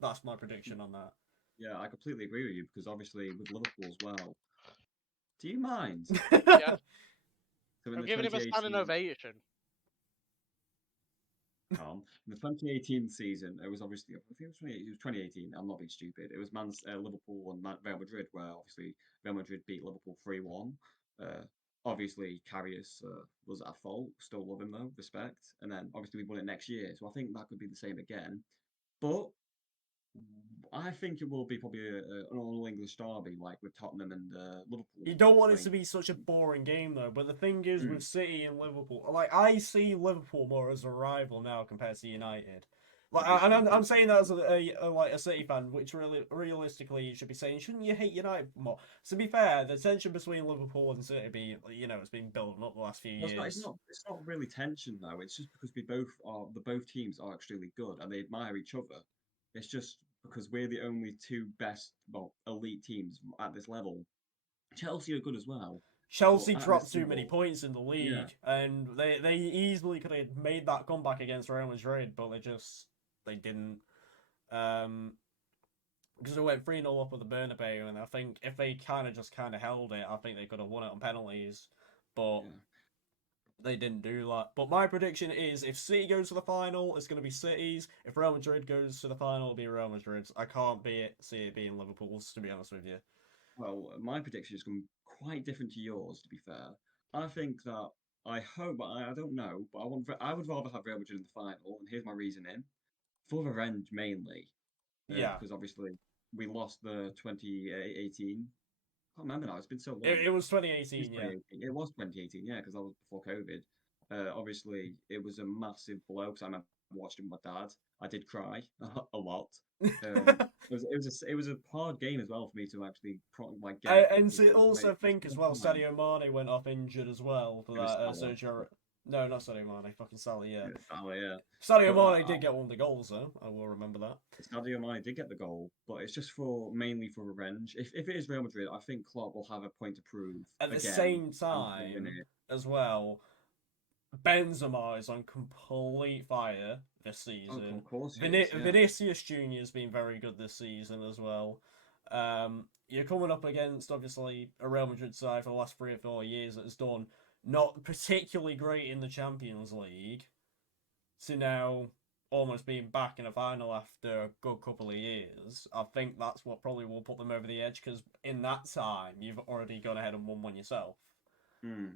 that's my prediction on that. Yeah, I completely agree with you because obviously with Liverpool as well. Do you mind? Yeah. So I'm giving him a standing ovation. In the 2018 season, it was obviously, I think it was 2018. I'm not being stupid. It was Liverpool and Real Madrid, where obviously Real Madrid beat Liverpool 3-1. Obviously, Karius was at fault. Still love him though, respect. And then obviously we won it next year, so I think that could be the same again. But I think it will be probably an all English derby, like with Tottenham and Liverpool. You don't want it to be such a boring game, though. But the thing is, with City and Liverpool, like I see Liverpool more as a rival now compared to United. Like, and I'm saying that as a City fan, which really realistically you should be saying, shouldn't you hate United more? To be fair, the tension between Liverpool and City, it's been building up the last few years. It's not really tension though. It's just because both teams are extremely good and they admire each other. It's just because we're the only two best, elite teams at this level. Chelsea are good as well. Chelsea dropped too many points in the league, and they easily could have made that comeback against Real Madrid, but they didn't. Because they went 3-0 up at the Bernabeu, and I think if they kind of held it, I think they could have won it on penalties, but they didn't do that. But my prediction is if City goes to the final, it's going to be City's. If Real Madrid goes to the final, it'll be Real Madrid's. I can't see it being Liverpool's, to be honest with you. Well, my prediction is going to be quite different to yours, to be fair. I think that I hope, I don't know, but I would rather have Real Madrid in the final, and here's my reasoning: for revenge mainly. Because obviously we lost the 2018. I can't remember now. It's been so long. It was 2018, yeah. It was 2018, yeah, because that was before COVID. Obviously, it was a massive blow because I remember watching my dad. I did cry a lot. It was a hard game as well for me to actually get. And to also think as well, Sadio Mane went off injured as well for that Sergio. No, not Sadio Mane. Fucking Salah, yeah. Salah, yeah. Sadio Mane did get one of the goals though. I will remember that. Sadio Mane did get the goal, but it's just mainly for revenge. If it is Real Madrid, I think Klopp will have a point to prove. At the same time, as well, Benzema is on complete fire this season. Oh, of course, Vinicius Junior has been very good this season as well. You're coming up against obviously a Real Madrid side for the last 3 or 4 years that has done not particularly great in the Champions League. to now almost being back in a final after a good couple of years, I think that's what probably will put them over the edge, because in that time you've already gone ahead and won one yourself.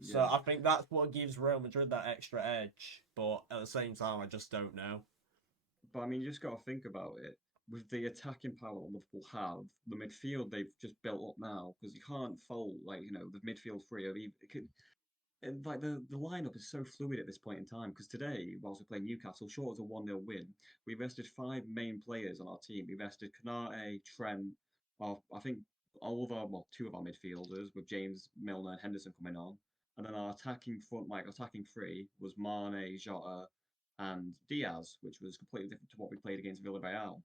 So Yeah. I think that's what gives Real Madrid that extra edge. But at the same time, I just don't know. But I mean, you just got to think about it. With the attacking power Liverpool have, the midfield they've just built up now, because you can't fault, like, the midfield three of even, and like the lineup is so fluid at this point in time. Because today, whilst we're playing Newcastle, short as a 1-0 win, we rested five main players on our team. We rested Canate, Trent, I think two of our midfielders, with James Milner and Henderson coming on. And then our attacking front, like attacking three, was Mane, Jota, and Diaz, which was completely different to what we played against Villarreal.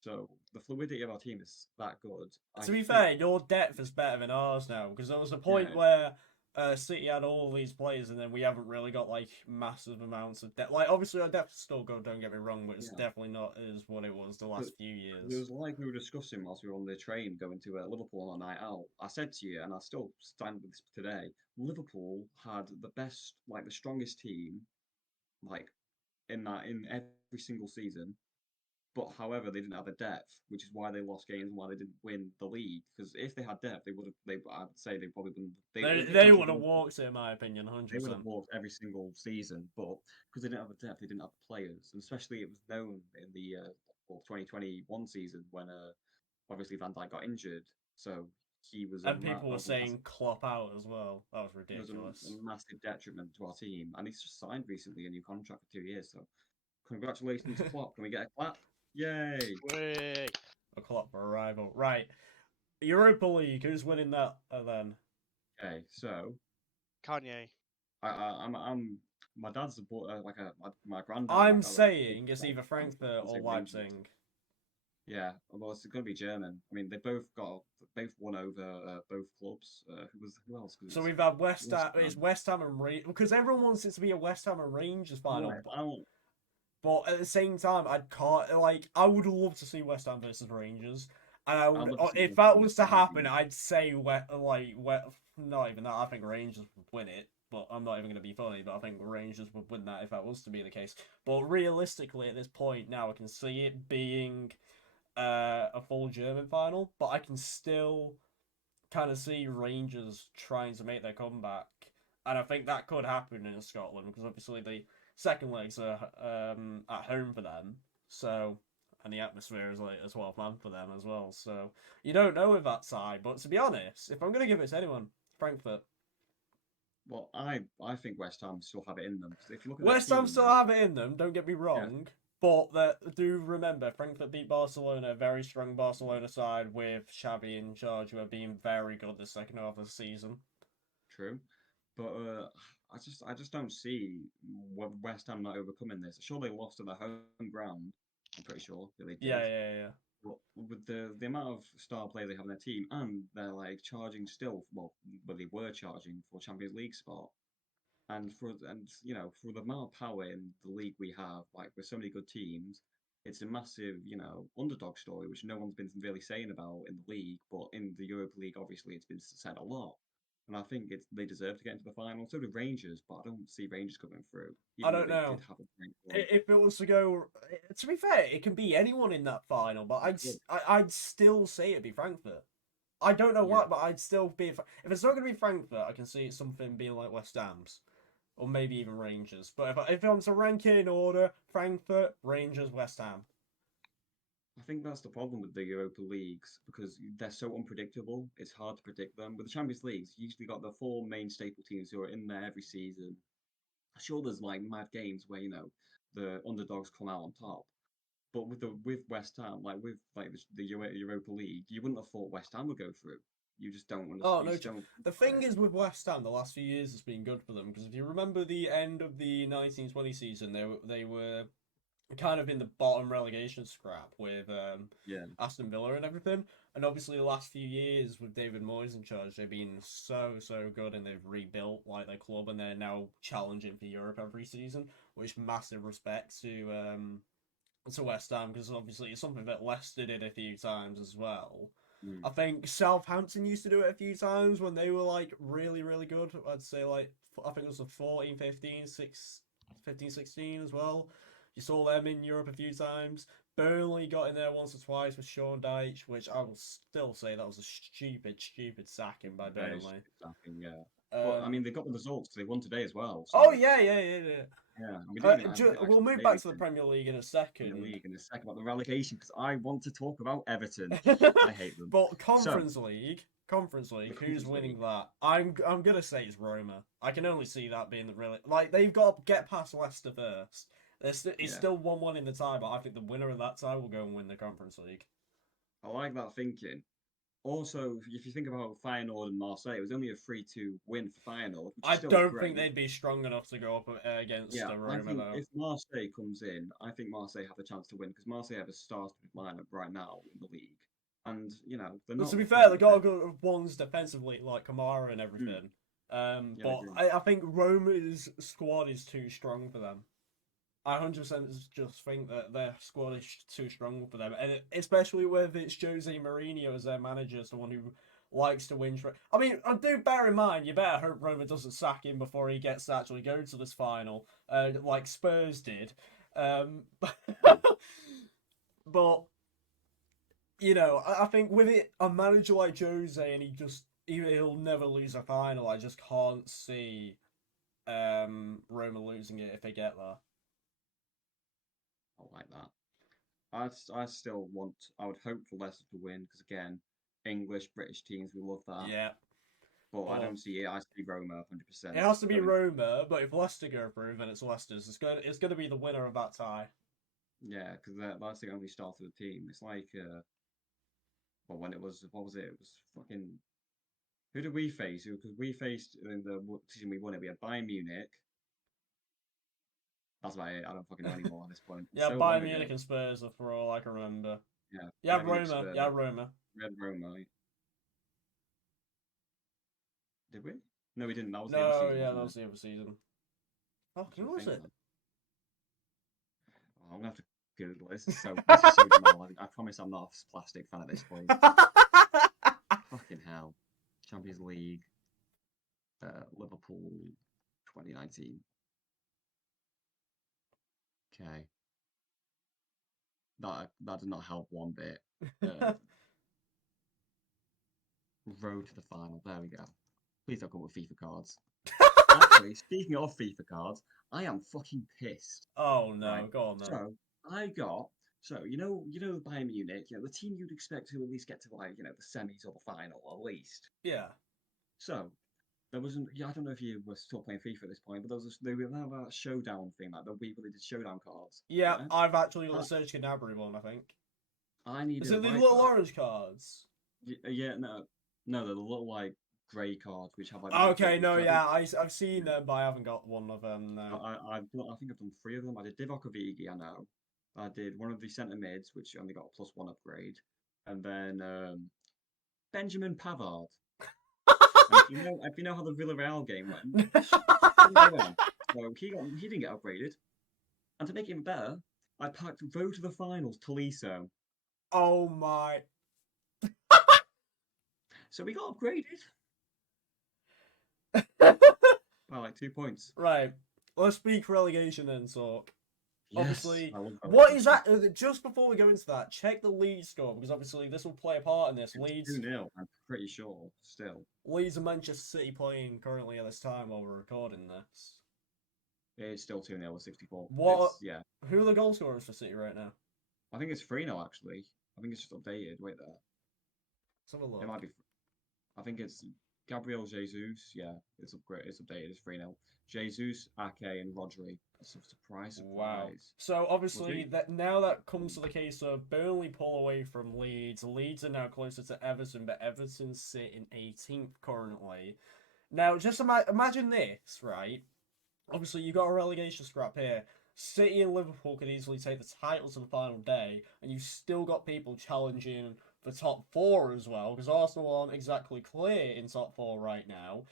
So the fluidity of our team is that good. I To be think, fair, your depth is better than ours now, because there was a point yeah, where City had all these players, and then we haven't really got like massive amounts of depth. Like obviously our depth is still good, don't get me wrong, but it's yeah. definitely not as what it was the last few It years. was like we were discussing whilst we were on the train going to Liverpool on a night out. I said to you, and I still stand with this today. Liverpool had the best, like the strongest team, like in every single season. But however, they didn't have the depth, which is why they lost games and why they didn't win the league. Because if they had depth, they would have. I'd say they probably wouldn't. It They would be a they case of would have walked it, in my opinion, they would have 100%. walked every single season, but because they didn't have the depth, they didn't have the players, and especially it was known in the 2021 season when obviously Van Dijk got injured, so he was And people were was a saying Klopp out as well. That was he was a ridiculous. massive detriment to our team, and he's just signed recently a new contract for 2 years. So congratulations, Klopp. Can we get a clap? Yay! Way. A Klopp arrival. Right. Europa League, who's winning that then? Okay, so Kanye. I'm my dad's a like my granddad. My I'm dad's a saying it's either Frankfurt I'll or say Rangers. Leipzig. Yeah, well, it's going to be German. I mean, both won over both clubs. Who else? So Because we've had West West Ham. It's Ham. West Ham and Rangers, because everyone wants it to be a West Ham and Rangers final. Right, I don't. But at the same time, I would love to see West Ham versus Rangers, and I'd love to see if West that Ham was to happen, Rangers. I'd say not even that. I think Rangers would win it, but I'm not even going to be funny. But I think Rangers would win that if that was to be the case. But realistically, at this point now, I can see it being a full German final, but I can still kind of see Rangers trying to make their comeback, and I think that could happen in Scotland because obviously the second legs are at home for them, so and the atmosphere is like a 12 man for them as well. So you don't know with that side, but to be honest, if I'm gonna give it to anyone, Frankfurt. Well, I think West Ham still have it in them. So if you look at their West Ham team, still have it in them. Don't get me yeah, wrong. But do remember, Frankfurt beat Barcelona, a very strong Barcelona side with Xavi in charge, who have been very good the second half of the season. true. But I just don't see West Ham not overcoming this. Sure, they lost to their home ground. I'm pretty sure that they Yeah, did. yeah, yeah. But with the amount of star players they have in their team, and they're like charging still, well, they were charging for Champions League spot, for the amount of power in the league we have, like with so many good teams, it's a massive underdog story, which no one's been really saying about in the league, but in the Europa League, obviously, it's been said a lot. And I think they deserve to get into the final. So do Rangers, but I don't see Rangers coming through, I even though don't they did know. have a great run. If it was to go, to be fair, it can be anyone in that final, but It could, I'd still say it'd be Frankfurt. I don't know yeah. what, but I'd still be. If it's not going to be Frankfurt, I can see it something being like West Ham's, or maybe even Rangers. But if I'm to rank it in order, Frankfurt, Rangers, West Ham. I think that's the problem with the Europa Leagues because they're so unpredictable. It's hard to predict them. With the Champions Leagues, you usually got the four main staple teams who are in there every season. Sure, there's like mad games where the underdogs come out on top. But with West Ham, like with like the Europa League, you wouldn't have thought West Ham would go through. You just don't Oh understand. You no! just don't. The thing is with West Ham, the last few years has been good for them because if you remember the end of the 1920 season, they were kind of in the bottom relegation scrap with Yeah, Aston Villa and everything. And obviously, the last few years with David Moyes in charge, they've been so good, and they've rebuilt like their club, and they're now challenging for Europe every season. Which massive respect to West Ham because obviously it's something that Leicester did a few times as well. mm, I think Southampton used to do it a few times when they were like really good. I'd say like I think it was the 14, 15, 16 as well. You saw them in Europe a few times. Burnley got in there once or twice with Sean Dyche, which I will still say that was a stupid sacking by Very Burnley. shocking, yeah. But I Um, mean, they got the results. They won today as well. oh So yeah. yeah, and we didn't even We'll actually move say back to the anything Premier League in a in the second. league in a second about the relegation because I want to talk about Everton. I hate them. But So, Conference the League, who's Conference League. winning that? I'm gonna say it's Roma. I can only see that being the really like they've got to get past Leicester first. It's Yeah, still 1-1 in the tie, but I think the winner of that tie will go and win the Conference League. I like that thinking. Also, if you think about Feyenoord and Marseille, it was only a 3-2 win for Feyenoord, which is I still don't think great. they'd be strong enough to go up against Yeah, I Roma think though. if Marseille comes in, I think Marseille have a chance to win because Marseille have a starting lineup right now in the league, and they're But not to be fair, fucking they got fit. to go ones defensively like Kamara and Mm, everything. yeah, I But agree. I think Roma's squad is too strong for them. I 100% just think that their squad is too strong for them, and especially with it's Jose Mourinho as their manager, someone who likes to win. I mean, I do bear in mind you better hope Roma doesn't sack him before he gets to actually go to this final, like Spurs did. But I think with it, a manager like Jose, and he'll never lose a final. I just can't see Roma losing it if they get there. I like that. I still want. I would hope for Leicester to win because again, English British teams we love that. Yeah. But I But don't see it. I see Roma it 100% has to be going. Roma, but if Leicester go through, then it's Leicester's. It's going to be the winner of that tie. Yeah, because that's the only start of the team. It's like well, when it was what was it? It was fucking. Who did we face? Because we faced in the season we won it. We had Bayern Munich. That's about it. I don't fucking know anymore at this point. It's Yeah, so long Bayern ago. Munich and Spurs are for all I can remember. Yeah, Yeah, Bayern Munich Roma. Spurs. Yeah, Roma. We had Roma. Did we? No, we didn't. That was the other No, season, yeah, that wasn't was it? the other season. Oh, That's who what I was think, it? man. Oh, I'm gonna have to Google this. This is so small. I promise I'm not a plastic fan at this point. Fucking hell. Champions League, Liverpool, 2019. Okay, that does not help one bit. Road to the final. There we go. Please don't come with FIFA cards. Actually, speaking of FIFA cards, I am fucking pissed. Oh Right. no, go on then. So I got Bayern Munich, the team you'd expect to at least get to like the semis or the final at least. Yeah. So there wasn't. Yeah, I don't know if you were still playing FIFA at this point, but they would have a showdown thing like the we really did showdown cards. Yeah, Yeah, I've actually got I, the Serge Gnabry one, I think. I Is needed a it the right little back. orange cards? Yeah, no, they're the little like grey cards which have like the Okay, upgraded. no, So yeah, I've seen yeah, them, but I haven't got one of them, I, no. I, I think I've done three of them. I did Divock Origi, I know. I did one of the centre mids, which only got a +1 upgrade, and then Benjamin Pavard. And if you know how the Villarreal game went, didn't go well. So he didn't get upgraded. And to make it even better, I packed Road to the Finals Tolisso. Oh my. So we got upgraded by like 2 points. Right, let's speak relegation then, talk. Yes, Obviously, I love what is relegation. that? Just before we go into that, check the Leeds score because obviously this will play a part in this. It's 2-0, I'm pretty sure, still. Leeds and Manchester City playing currently at this time while we're recording this. It's still 2-0 with 64. What? Yeah. Who are the goal scorers for City right now? I think it's 3-0 actually. I think it's just updated. Wait there. Let's have a It look. might be. I think it's Gabriel Jesus. Yeah, it's upgrade. It's updated. It's 3-0. Jesus, Ake, and Rodri. That's a surprise, Wow. surprise. So obviously Rodri. that now that comes to the case of Burnley pull away from Leeds. Leeds are now closer to Everton, but Everton sit in 18th currently. Now just imagine this, right? Obviously you got a relegation scrap here. City and Liverpool could easily take the title to the final day, and you've still got people challenging for top four as well, because Arsenal aren't exactly clear in top four right now.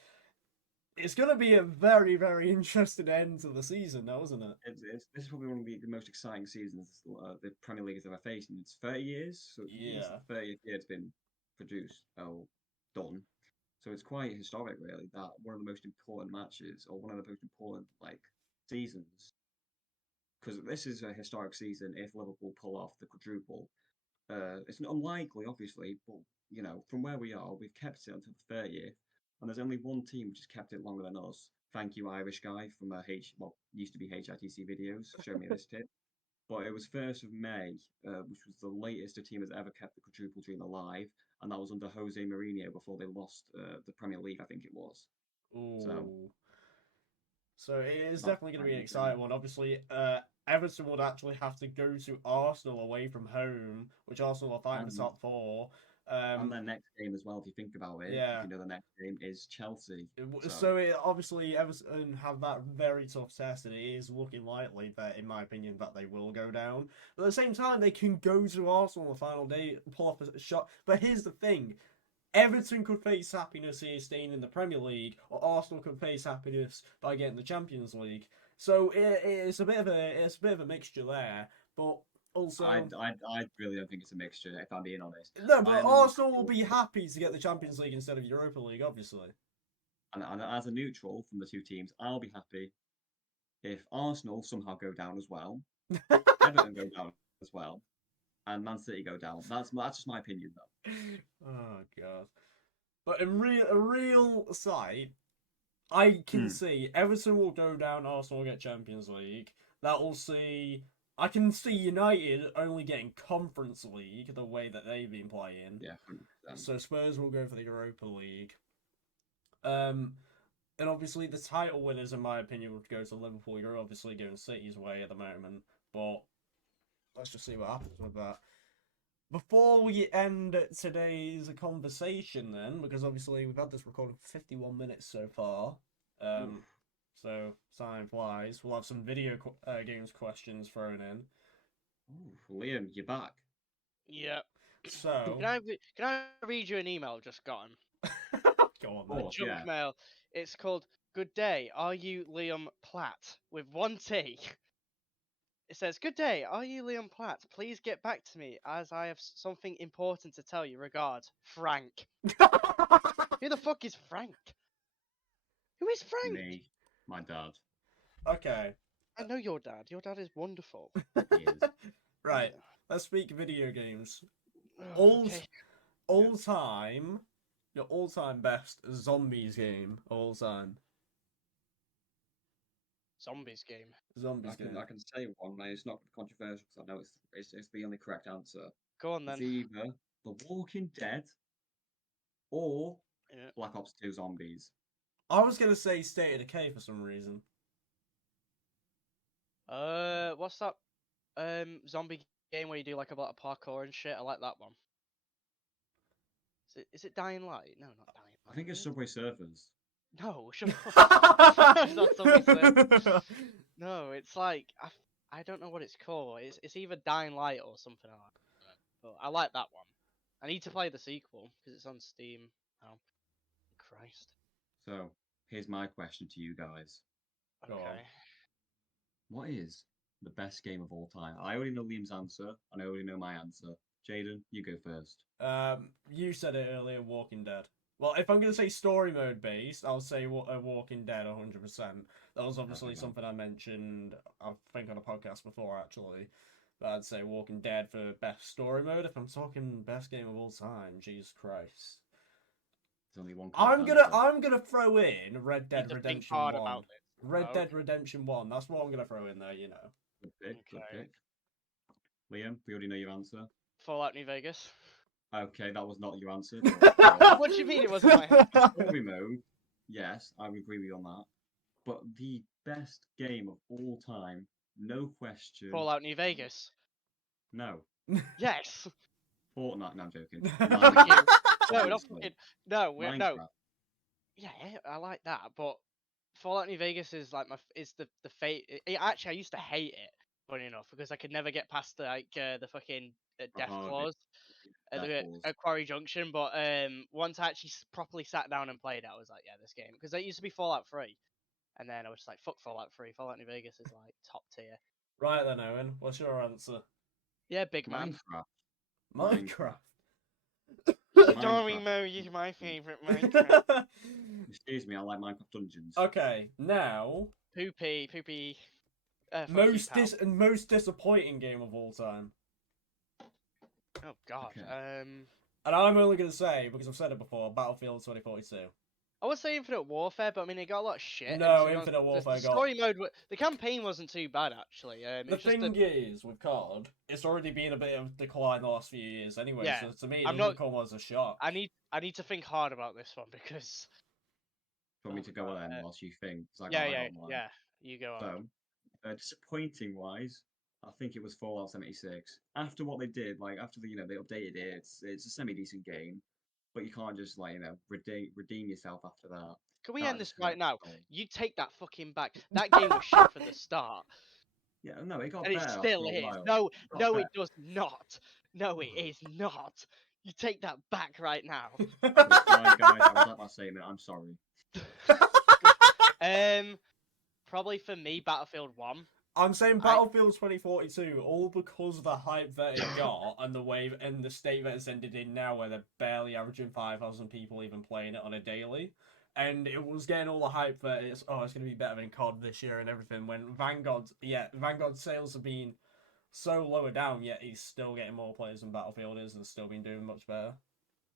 It's going to be a very, very interesting end to the season now, isn't it? This is probably one of the most exciting seasons the Premier League has ever faced in its 30 years. So this is Yeah. the 30th year it's been produced or done. So it's quite historic, really, that one of the most important matches or one of the most important like seasons because this is a historic season. If Liverpool pull off the quadruple, it's unlikely, obviously, but from where we are, we've kept it until the 30th, and there's only one team which has kept it longer than us. Thank you, Irish guy from used to be HITC videos. Show me this tip. But it was 1st of May, which was the latest a team has ever kept the quadruple dream alive, and that was under Jose Mourinho before they lost the Premier League, I think it was. So Ooh. So it is that's definitely going my to be an opinion. exciting one. Obviously, Everton would actually have to go to Arsenal away from home, which Arsenal are fighting the And top four. and their next game as well, if you think about it, because Yeah. the next game is Chelsea. So So obviously Everton have that very tough test, and it is looking likely that, in my opinion, that they will go down. But at the same time, they can go to Arsenal on the final day, pull off a shot. But here's the thing: Everton could face happiness here staying in the Premier League, or Arsenal could face happiness by getting the Champions League. So it's a bit of a mixture there. But also, I really don't think it's a mixture, if I'm being honest. no, I but am a Arsenal will neutral, be happy to get the Champions League instead of Europa League, obviously. and as a neutral from the two teams, I'll be happy if Arsenal somehow go down as well, Everton go down as well, and Man City go down. That's just my opinion, though. Oh god. But in real sight, I can Hmm. see Everton will go down, Arsenal will get Champions League. That will see. I can see United only getting Conference League the way that they've been playing. Yeah, 100%. So Spurs will go for the Europa League. Um, and obviously the title winners, in my opinion, would go to Liverpool. You're obviously going City's way at the moment, but let's just see what happens with that. Before we end today's conversation, then, because obviously we've had this recording for 51 minutes so far, Oof. so time flies. We'll have some video games questions thrown in. Oof, Liam, you're back. Yeah. So, Can I read you an email I've just gotten? go on Of then. course, Junk yeah. mail. It's called "Good Day. Are you Liam Platt?" with one T. It says, "Good day. Are you Liam Platt? Please get back to me as I have something important to tell you. Regards, Frank." Who the fuck is Frank? Who is Frank? Me, my dad. Okay. I know your dad. Your dad is wonderful. He is. Right. Let's speak video games. Oh, Old, okay. all time, your all-time best zombies game of all time. Zombies game. Zombies game. I can say one, mate. It's not controversial because I know it's the only correct answer. Go on It's then. either The Walking Dead or Yeah. Black Ops 2 Zombies. I was gonna say State of Decay for some reason. What's that? Zombie game where you do like a lot of parkour and shit. I like that one. Is it Dying Light? No, not Dying I Light. think it's Is it? Subway Surfers. No, shut up. It's not Zombie Surf. No, it's like I don't know what it's called. It's either Dying Light or something like that. But I like that one. I need to play the sequel because it's on Steam. Oh, Christ. So here's my question to you guys. Go on. Okay. What is the best game of all time? I already know Liam's answer, and I already know my answer. Jaydon, you go first. You said it earlier, Walking Dead. Well, if I'm gonna say story mode based, I'll say Walking Dead 100%. That was obviously Perfect, man. something I mentioned, I think, on a podcast before, actually. But I'd say Walking Dead for best story mode. If I'm talking best game of all time, Jesus Christ. There's only one correct I'm answer. gonna throw in Red Need Dead to think Redemption hard 1. about this. Red Oh, Dead Redemption 1. That's what I'm gonna throw in there, you know. Good pick, good okay. pick. Liam, we already know your answer. Fallout New Vegas. Okay, that was not your answer, but go on. What do you mean it wasn't my answer? Story mode, yes, I would agree with you on that. But the best game of all time, no question, Fallout New Vegas. no. Yes. Fortnite, no, I'm joking. Fuck you. Minecraft, No, not obviously. fucking. No, no. Minecraft. Yeah, I like that, but Fallout New Vegas is like is the fate. Actually, I used to hate it, funny enough, because I could never get past the fucking death Oh, clause at Death the Wars. at Quarry Junction. But once I actually properly sat down and played it, I was like, yeah, this game, because it used to be Fallout 3, and then I was just like, fuck Fallout 3. Fallout New Vegas is like top tier. Right then, Owen. What's your answer? Yeah, big man. Minecraft. Minecraft. Story Minecraft. mode is my favorite Minecraft. Excuse me, I like Minecraft Dungeons. Okay, now. Poopy. Most disappointing game of all time. Oh God. Okay. And I'm only gonna say, because I've said it before, Battlefield 2042. I would say Infinite Warfare, but I mean, it got a lot of shit. and No, to be honest, Infinite Warfare the got. story mode, the campaign wasn't too bad actually. It The was just thing is, with COD, it's already been a bit of decline the last few years anyway. Yeah, So to me, it I'm doesn't not- come as a shock. I need to think hard about this one because. Do you want me to go God, then whilst you think? 'Cause Yeah, I yeah, got one. yeah. You go on. So, disappointing wise, I think it was Fallout 76. After what they did, like after they updated it, it's a semi decent game, but you can't just redeem yourself after that. Can we That end this just right hurt now? my soul. You take that fucking back. That game was shit from the start, Yeah, no, it got and it better after still a is. while. No, It got no, better. it does not. No, it is not. You take that back right now. Look, right, guys, I was at my statement. I'm sorry. Probably for me, Battlefield 1. I'm saying I- Battlefield 2042 all because of the hype that it got and the way and the state that it's ended in now, where they're barely averaging 5,000 people even playing it on a daily. And it was getting all the hype that it's going to be better than COD this year and everything. When Vanguard sales have been so lower down, yet he's still getting more players than Battlefield is and still been doing much better.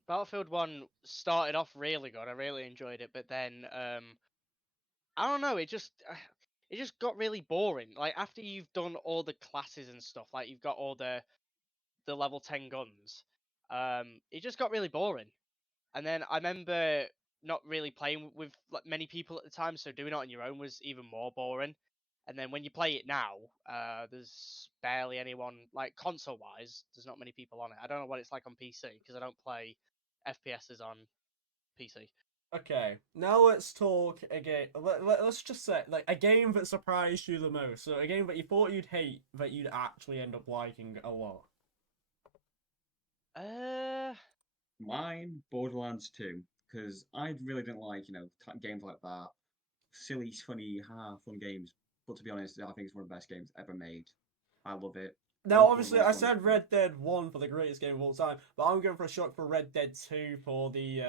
Battlefield 1 started off really good. I really enjoyed it, but then I don't know, it just got really boring. Like after you've done all the classes and stuff, like you've got all the level 10 guns, it just got really boring. And then I remember not really playing with like many people at the time, so doing it on your own was even more boring. And then when you play it now, there's barely anyone, like console wise, there's not many people on it. I don't know what it's like on PC because I don't play FPSs on PC. Okay, now let's talk again. Let's just say, like, a game that surprised you the most. So, a game that you thought you'd hate, that you'd actually end up liking a lot. Mine, Borderlands 2, because I really didn't like games like that, silly, funny, fun games. But to be honest, I think it's one of the best games ever made. I love it. Now, Love obviously, I Borderlands 1 said Red Dead 1 for the greatest game of all time, but I'm going for a shock for Red Dead 2 for the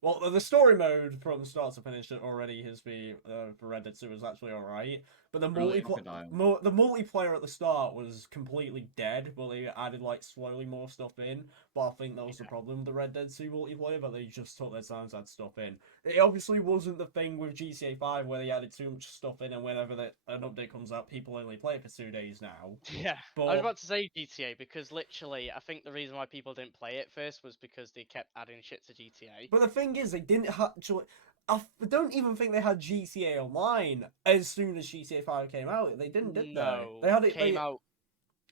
well, the story mode from start to finish already has been for Red Dead 2 was actually alright, but the Brilliant crocodile. the multiplayer at the start was completely dead. Well, they added like slowly more stuff in, but I think that was the problem with the Red Dead 2 multiplayer, that they just took their time to add stuff in. It obviously wasn't the thing with GTA 5 where they added too much stuff in, and whenever an update comes out, people only play it for 2 days now. Yeah, But I was about to say GTA because literally, I think the reason why people didn't play it first was because they kept adding shit to GTA. But the thing is, they didn't actually. I don't even think they had GTA Online as soon as GTA 5 came out. They didn't, did No, they? They had it.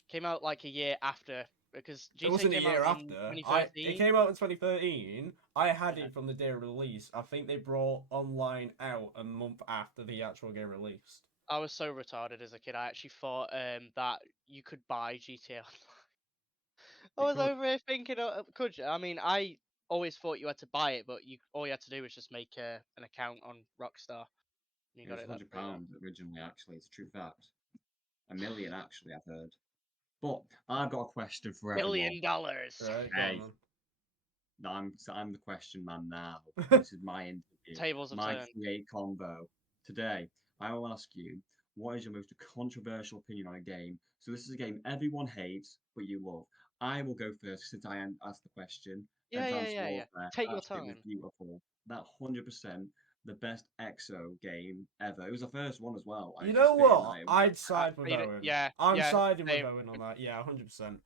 Came out like a year after because GTA It wasn't a came year out in after. 2013. It came out in 2013. I had it from the day of release. I think they brought online out a month after the actual game released. I was so retarded as a kid. I actually thought that you could buy GTA Online. I was over here thinking, could you? I mean, I always thought you had to buy it, but all you had to do was just make an account on Rockstar. And you It got was it. That's pretty much. £100 originally, actually. It's a true fact. $1 million, actually, I've heard. But I've got a question for $1 everyone. billion. Right, Hey, go on, I'm the question man now. then. This is my interview, Tables have my turned. create convo. Today, I will ask you, what is your most controversial opinion on a game? So this is a game everyone hates, but you love. I will go first since I asked the question. Yeah. Advanced Warfare, Take your that shit was time. beautiful. That 100% the best EXO game ever. It was the first one as well. You It's know just fitting what? that it was I'd side with Owen. Yeah, I'm yeah, siding with same. Owen on that. Yeah, 100%.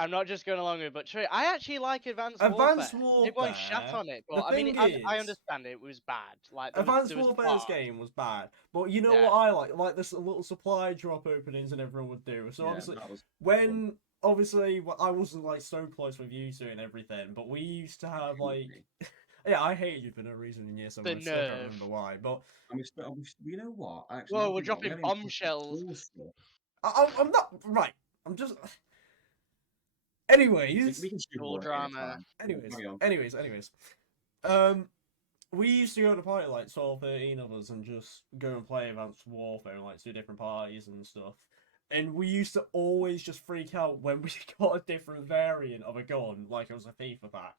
I'm not just going along with it, but true. I actually like Advanced Advanced Warfare. Everyone shat Warfare. on it, The but I mean, thing I is, understand it was bad. Like there Advanced was Warfare's parts. game was bad, but you know Yeah. what I like? Like this little supply drop openings and everyone would do. So Yeah, obviously, that was when obviously I wasn't like so close with you two and everything, but we used to have like, yeah, I hated you for no reason in year seven. I The still can't nerve. remember why, but you know what? Actually, Whoa, now we're I think about it, we dropping had Impossible bombshells. Soul stuff. I'm not right. I'm just. We Anyways, can shoot Full more at drama. a time. Carry on. anyways. Um, we used to go to party like 12, 13 of us and just go and play Advanced Warfare in like 2 different parties and stuff. And we used to always just freak out when we got a different variant of a gun, like it was a FIFA pack.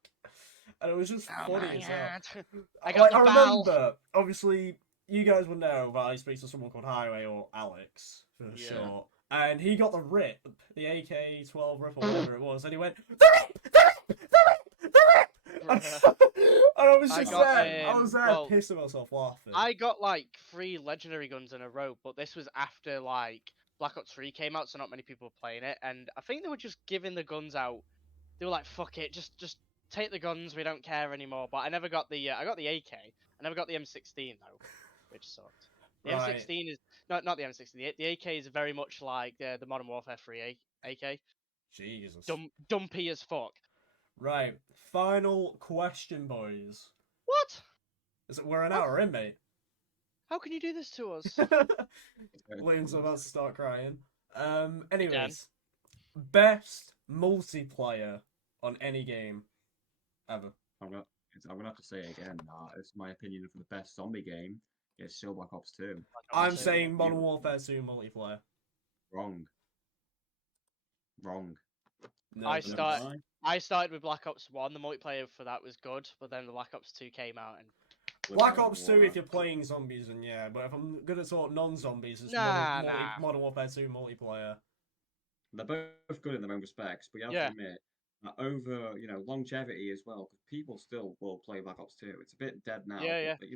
And it was just Oh funny my as hell. God. I got the I ball. remember, obviously, you guys would know that I speak to someone called Highway or Alex for Yeah. short, and he got the RIP, the AK-12 RIP or whatever it was, and he went the RIP, the RIP, the RIP, the RIP. And I was I just got, there. I was there well, pissing myself laughing. I got like 3 legendary guns in a row, but this was after like Black Ops 3 came out, so not many people were playing it, and I think they were just giving the guns out. They were like, "Fuck it, just take the guns. We don't care anymore." But I never got the I got the AK. I never got the M16 though, which sucked. The Right. M16 is not the M16. The AK is very much like the Modern Warfare 3 AK. Jesus. Dumpy as fuck. Right. Final question, boys. What? We're an How- hour in, mate. How can you do this to us? Liam's about to start crying. Anyways, best multiplayer on any game ever. I'm gonna have to say it again. It's my opinion for the best zombie game. It's still Black Ops 2. I'm Honestly, saying Modern Warfare 2 multiplayer. Wrong. Wrong. No, I but start- Why? I started with Black Ops 1. The multiplayer for that was good, but then the Black Ops 2 came out and Black Living Ops on 2 water. if you're playing zombies, and yeah, but if I'm gonna talk non-zombies, it's Nah, Modern Warfare 2 multiplayer. They're both good in their own respects, but you have Yeah. to admit that over longevity as well, because people still will play Black Ops 2. It's a bit dead now, Yeah. but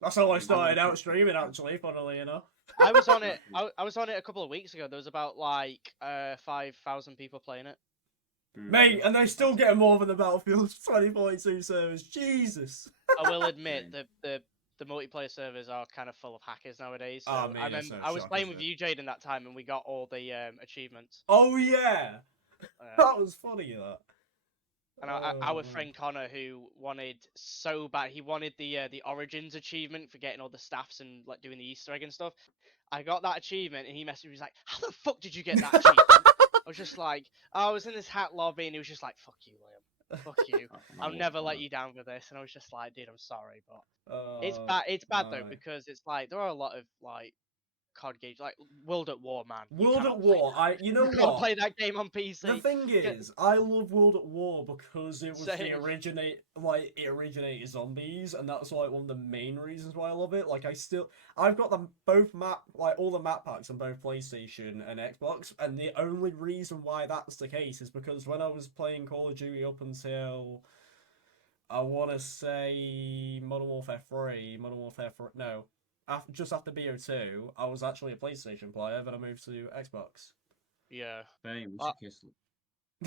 That's how I I'm started gonna out put- streaming, actually, funnily enough. I was on it. I was on it a couple of weeks ago. There was about like 5,000 people playing it. Mate, and they're still getting more than the Battlefield 2042 servers. Jesus. I will admit Same. the multiplayer servers are kind of full of hackers nowadays. So Oh, man, I it's remember no I was shock, playing is with it? you, Jaydon, that time, and we got all the achievements. Oh, yeah. Uh, That was funny, that. and our friend Connor, who wanted so bad, he wanted the Origins achievement for getting all the staffs and like doing the Easter egg and stuff. I got that achievement, and he messaged me. He was like, "How the fuck did you get that achievement?" I was just like, I was in this hat lobby, and he was just like, "Fuck you, Liam. Fuck you. I'll never let you down with this." And I was just like, "Dude, I'm sorry, but it's bad. It's bad though right. because it's like there are a lot of like COD games, like World at War, man. You World cannot at play War, that. you know You can't what? play that game on PC. The thing is, I love World at War because it was the Same. it originated zombies, and that's like one of the main reasons why I love it. Like I've got them both all the map packs on both PlayStation and Xbox, and the only reason why that's the case is because when I was playing Call of Duty up until I want to say Modern Warfare 3, no, just after BO2, I was actually a PlayStation player, then I moved to Xbox. Yeah, Fame, we Uh, should kiss.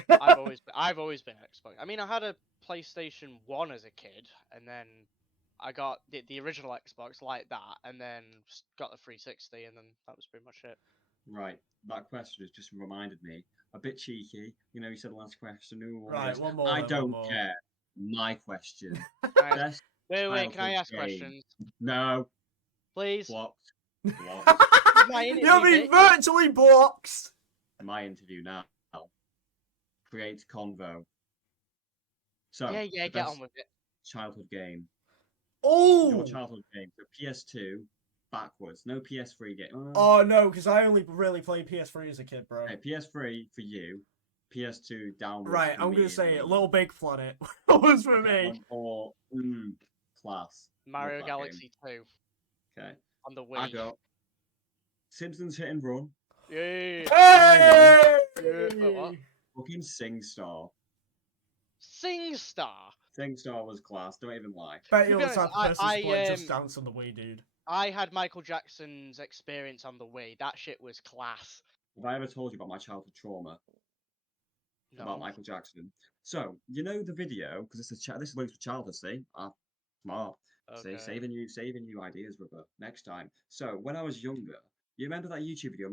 I've always been Xbox. I mean, I had a PlayStation 1 as a kid, and then I got the original Xbox like that, and then got the 360, and then that was pretty much it. Right, that question has just reminded me. A bit cheeky. You said the last question. Ooh, Right, one more. I then, don't one more. care. My question. Guys, Best wait, can I childhood ask game. questions, No. please? Blocked. Blocked. My interview, You'll be bitch. virtually blocked. My interview now. Create Convo. So, Yeah, the get best on with it. childhood game. Oh! Your childhood game. So PS2 backwards. No PS3 game. Oh no, because I only really played PS3 as a kid, bro. Okay, PS3 for you. PS2 downwards. Right, for I'm me gonna say and it. me. Little Big Planet was for Okay, me. or class. Mario Love that game. Galaxy 2 Okay. on the I Wii. got Simpsons Hit and Run. Yeah. Hey! Wait, what? Fucking SingStar. SingStar. SingStar was class. Don't even lie. Bet To you're be the type of honest, person to play Just Dance on the Wii, dude. I had Michael Jackson's experience on the Wii. That shit was class. Have I ever told you about my childhood trauma about No. Michael Jackson? So the video because this links with childhood. See, smart. Okay. See, saving you ideas, brother. Next time. So when I was younger, you remember that YouTube video,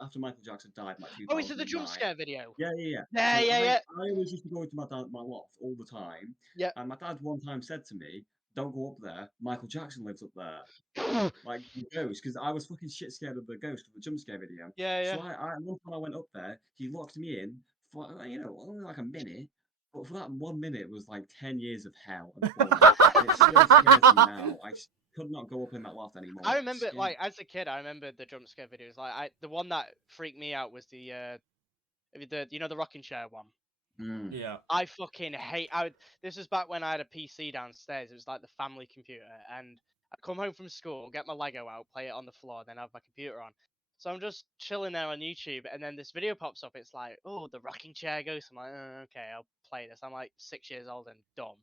after Michael Jackson died, in, like 2009. Oh, is it the jump scare video? Yeah. Yeah, So yeah. I always used to go to my loft all the time. Yeah. And my dad one time said to me, "Don't go up there. Michael Jackson lives up there." Like the ghost, because I was fucking shit scared of the ghost of the jump scare video. Yeah. So one time I went up there, he locked me in for only like a minute. But for that 1 minute was like 10 years of hell and torment. And it still scares me now. I could not go up in that loft anymore. I It remember, scared like, as a kid, I remember the jump scare videos. Like, the one that freaked me out was the the rocking chair one. Mm. Yeah. I fucking hate. This was back when I had a PC downstairs. It was like the family computer, and I come home from school, get my Lego out, play it on the floor, then have my computer on. So I'm just chilling there on YouTube, and then this video pops up. It's like, oh, the rocking chair ghost. I'm like, okay, I'll play this. I'm like 6 years old and dumb.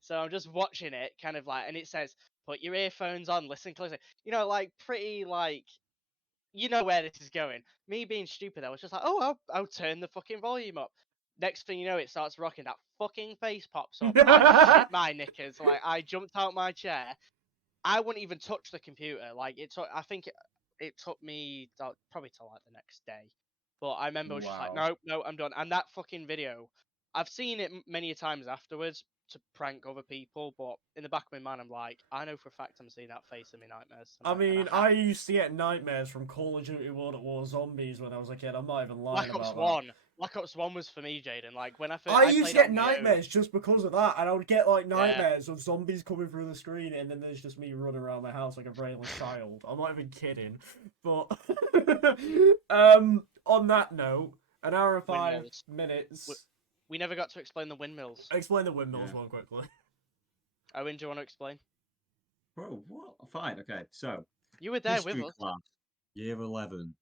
So I'm just watching it, kind of like, and it says, put your earphones on, listen closely. You know, like pretty like, you know where this is going. Me being stupid, I was just like, oh, I'll turn the fucking volume up. Next thing you know, it starts rocking. That fucking face pops up. I shit my knickers. Like I jumped out my chair. I wouldn't even touch the computer. Like it took. I think it took me probably till like the next day. But I remember I was just like, Wow. no, I'm done. And that fucking video, I've seen it many a times afterwards to prank other people. But in the back of my mind, I'm like, I know for a fact I'm seeing that face in my nightmares. I And mean, I I used to get nightmares from Call of Duty World at War Zombies when I was a kid. I'm not even lying Black Ops about that. 1. Black Ops 1 was for me, Jaydon. Like when I first, I I used played to it get on my own. nightmares just because of that, and I would get like nightmares of zombies coming through the screen, and then there's just me running around my house like a brainless child. I'm not even kidding. But on that note, an hour and 5 Windmills. minutes. We never got to explain the windmills. Explain the windmills Yeah. one quickly. Owen, do you want to explain? Bro, what? Fine, okay. So, You were there with history us. class, year 11,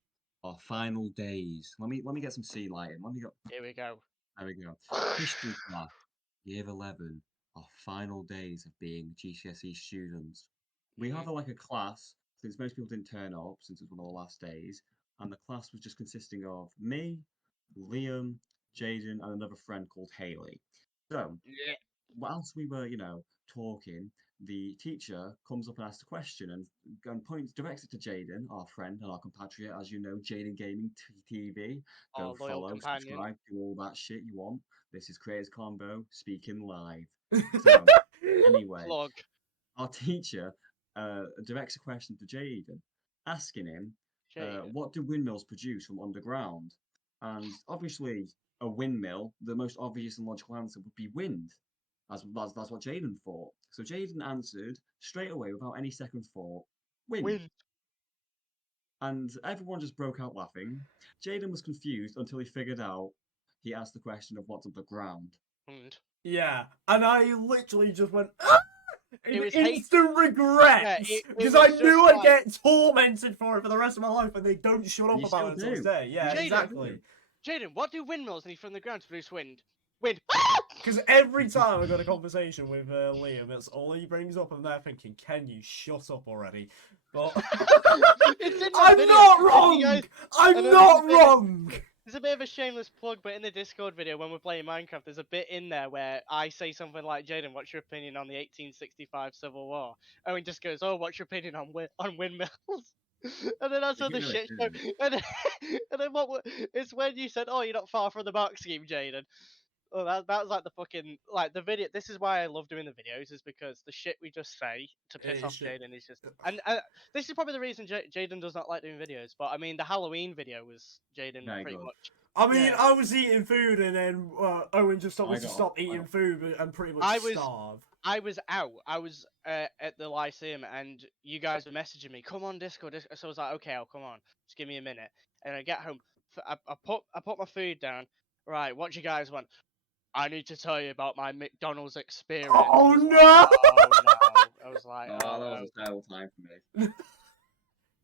our final days. Let me get some sea lighting. Let me go. Here we go. There we go. History class, year 11, our final days of being GCSE students. We have like a class, since most people didn't turn up, since it was one of the last days, and the class was just consisting of me, Liam, Jaydon, and another friend called Haley. So, Yeah. whilst we were, talking, the teacher comes up and asks a question and points directs it to Jaydon, our friend and our compatriot, as you know, Jaydon Gaming TV. Our Go loyal follow, companion. subscribe, do all that shit you want. This is Creators Convo speaking live. So, anyway, Plug. our teacher directs a question to Jaydon, asking him, Jaydon. what do windmills produce from underground? And obviously, a windmill, the most obvious and logical answer would be wind. That's what Jaydon thought. So Jaydon answered straight away without any second thought, wind. Wind. And everyone just broke out laughing. Jaydon was confused until he figured out he asked the question of what's underground. Wind. Yeah, and I literally just went "Ah!" in It was instant regret Yeah, it because was I just knew I'd like- get tormented for it for the rest of my life, and they don't shut up You about it still until this do. day. Yeah, Jaydon. exactly. Jaydon, what do windmills need from the ground to produce wind? Wind. Because every time I got a conversation with Liam, it's all he brings up, and they're thinking, "Can you shut up already?" But It's in the I'm video. not You wrong. guys- I'm I know, not it's a bit- wrong. There's a bit of a shameless plug, but in the Discord video when we're playing Minecraft, there's a bit in there where I say something like, "Jaydon, what's your opinion on the 1865 Civil War?" Owen just goes, "Oh, what's your opinion on windmills?" And then that's You when the know it, shit show. didn't you? And then it's when you said, "Oh, you're not far from the box scheme, Jaydon." Oh, that was like the fucking like the video. This is why I love doing the videos, is because the shit we just say to piss It's off just- Jaydon is just. And this is probably the reason Jaydon does not like doing videos. But I mean, the Halloween video was Jaydon Very pretty good. much. I mean, Yeah. I was eating food, and then Owen just told me I to got- stop I eating got- food and pretty much I was- starve. I was out. I was at the Lyceum, and you guys were messaging me. Come on, Discord. So I was like, okay, I'll come on. Just give me a minute. And I get home. I put my food down. Right, what do you guys want? I need to tell you about my McDonald's experience. Oh, I was no! Like, oh no! I was like, Oh, oh that no. was a terrible time for me.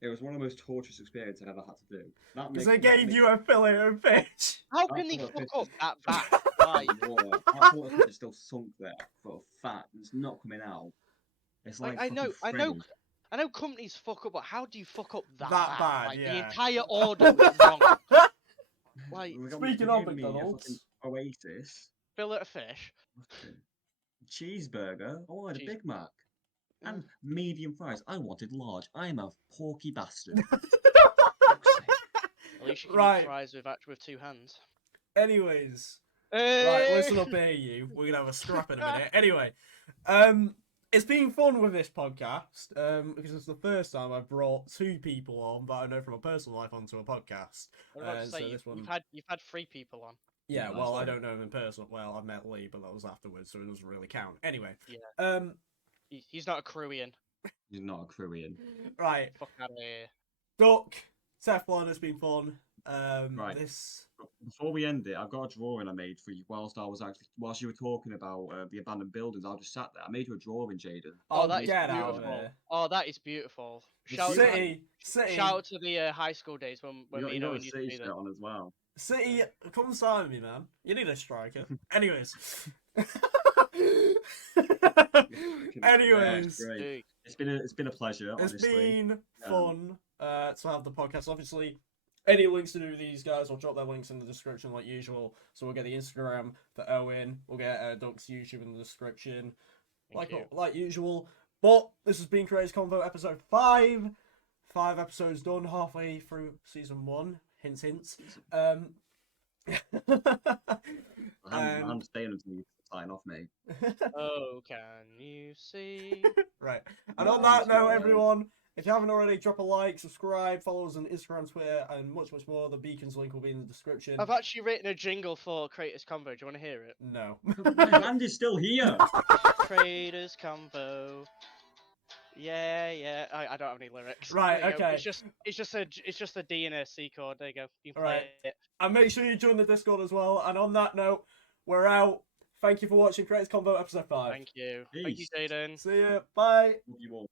It was one of the most torturous experiences I've ever had to do. Because they gave you a fillet of fish. How That can they fillet of fuck fish up is that just bad? Like, that fillet of fish is still sunk there for a fat. It's not coming out. It's like I know, fucking I know companies fuck up, but how do you fuck up that, That bad, Like the yeah. entire order was wrong. Like Speaking of McDonald's. Oasis, fillet of fish. fucking cheeseburger. I wanted a Cheese- Big Mac. Yeah. And medium fries. I wanted large. I'm a porky bastard. At least you can Right. eat fries with two hands. Anyways, right, Hey! listen up here, you. We're gonna have a scrap in a minute. Anyway, it's been fun with this podcast because it's the first time I've brought 2 people on that I know from a personal life onto a podcast. What about to so say, this one- you've had 3 people on. Yeah, Yeah, well, I that's don't know him in person. Well, I've met Lee, but that was afterwards, so it doesn't really count. Anyway, Yeah. He's not a Korean. He's not a Korean. right, Fuck out of here. Duck, Teflon has been fun. Right. This. Before we end it, I've got a drawing I made for you whilst you were talking about the abandoned buildings. I just sat there. I made you a drawing, Jaydon. Oh, that is get out of beautiful. here. Oh, that is beautiful. It's Shout beautiful. to, City. shout out to the high school days when me You and got Owen a used to city do shirt that. on as well. City, come sign me, man. You need a striker. Anyways. Yeah, it's great. Dude, It's been a pleasure, It's honestly. been fun to have the podcast. Obviously, any links to do with these guys, I'll drop their links in the description like usual. So we'll get the Instagram for Owen. We'll get Duck's YouTube in the description, thank you. like usual. But this has been Creators Convo episode 5. 5 episodes done, halfway through season 1. Hints, hints. I'm staying until you sign off, mate. Oh, can you see? Right. And on that note, everyone, if you haven't already, drop a like, subscribe, follow us on Instagram, Twitter, and much, much more. The Beacons link will be in the description. I've actually written a jingle for Creators Convo. Do you want to hear it? No. My band is still here. Creators Convo. Yeah. I don't have any lyrics. Right, There you go. okay. It's just a D and a C chord. There you go. You can Right. play it. And make sure you join the Discord as well. And on that note, we're out. Thank you for watching Creators Convo episode 5. Thank you. Peace. Thank you, Jaydon. See ya. Bye. Love you all.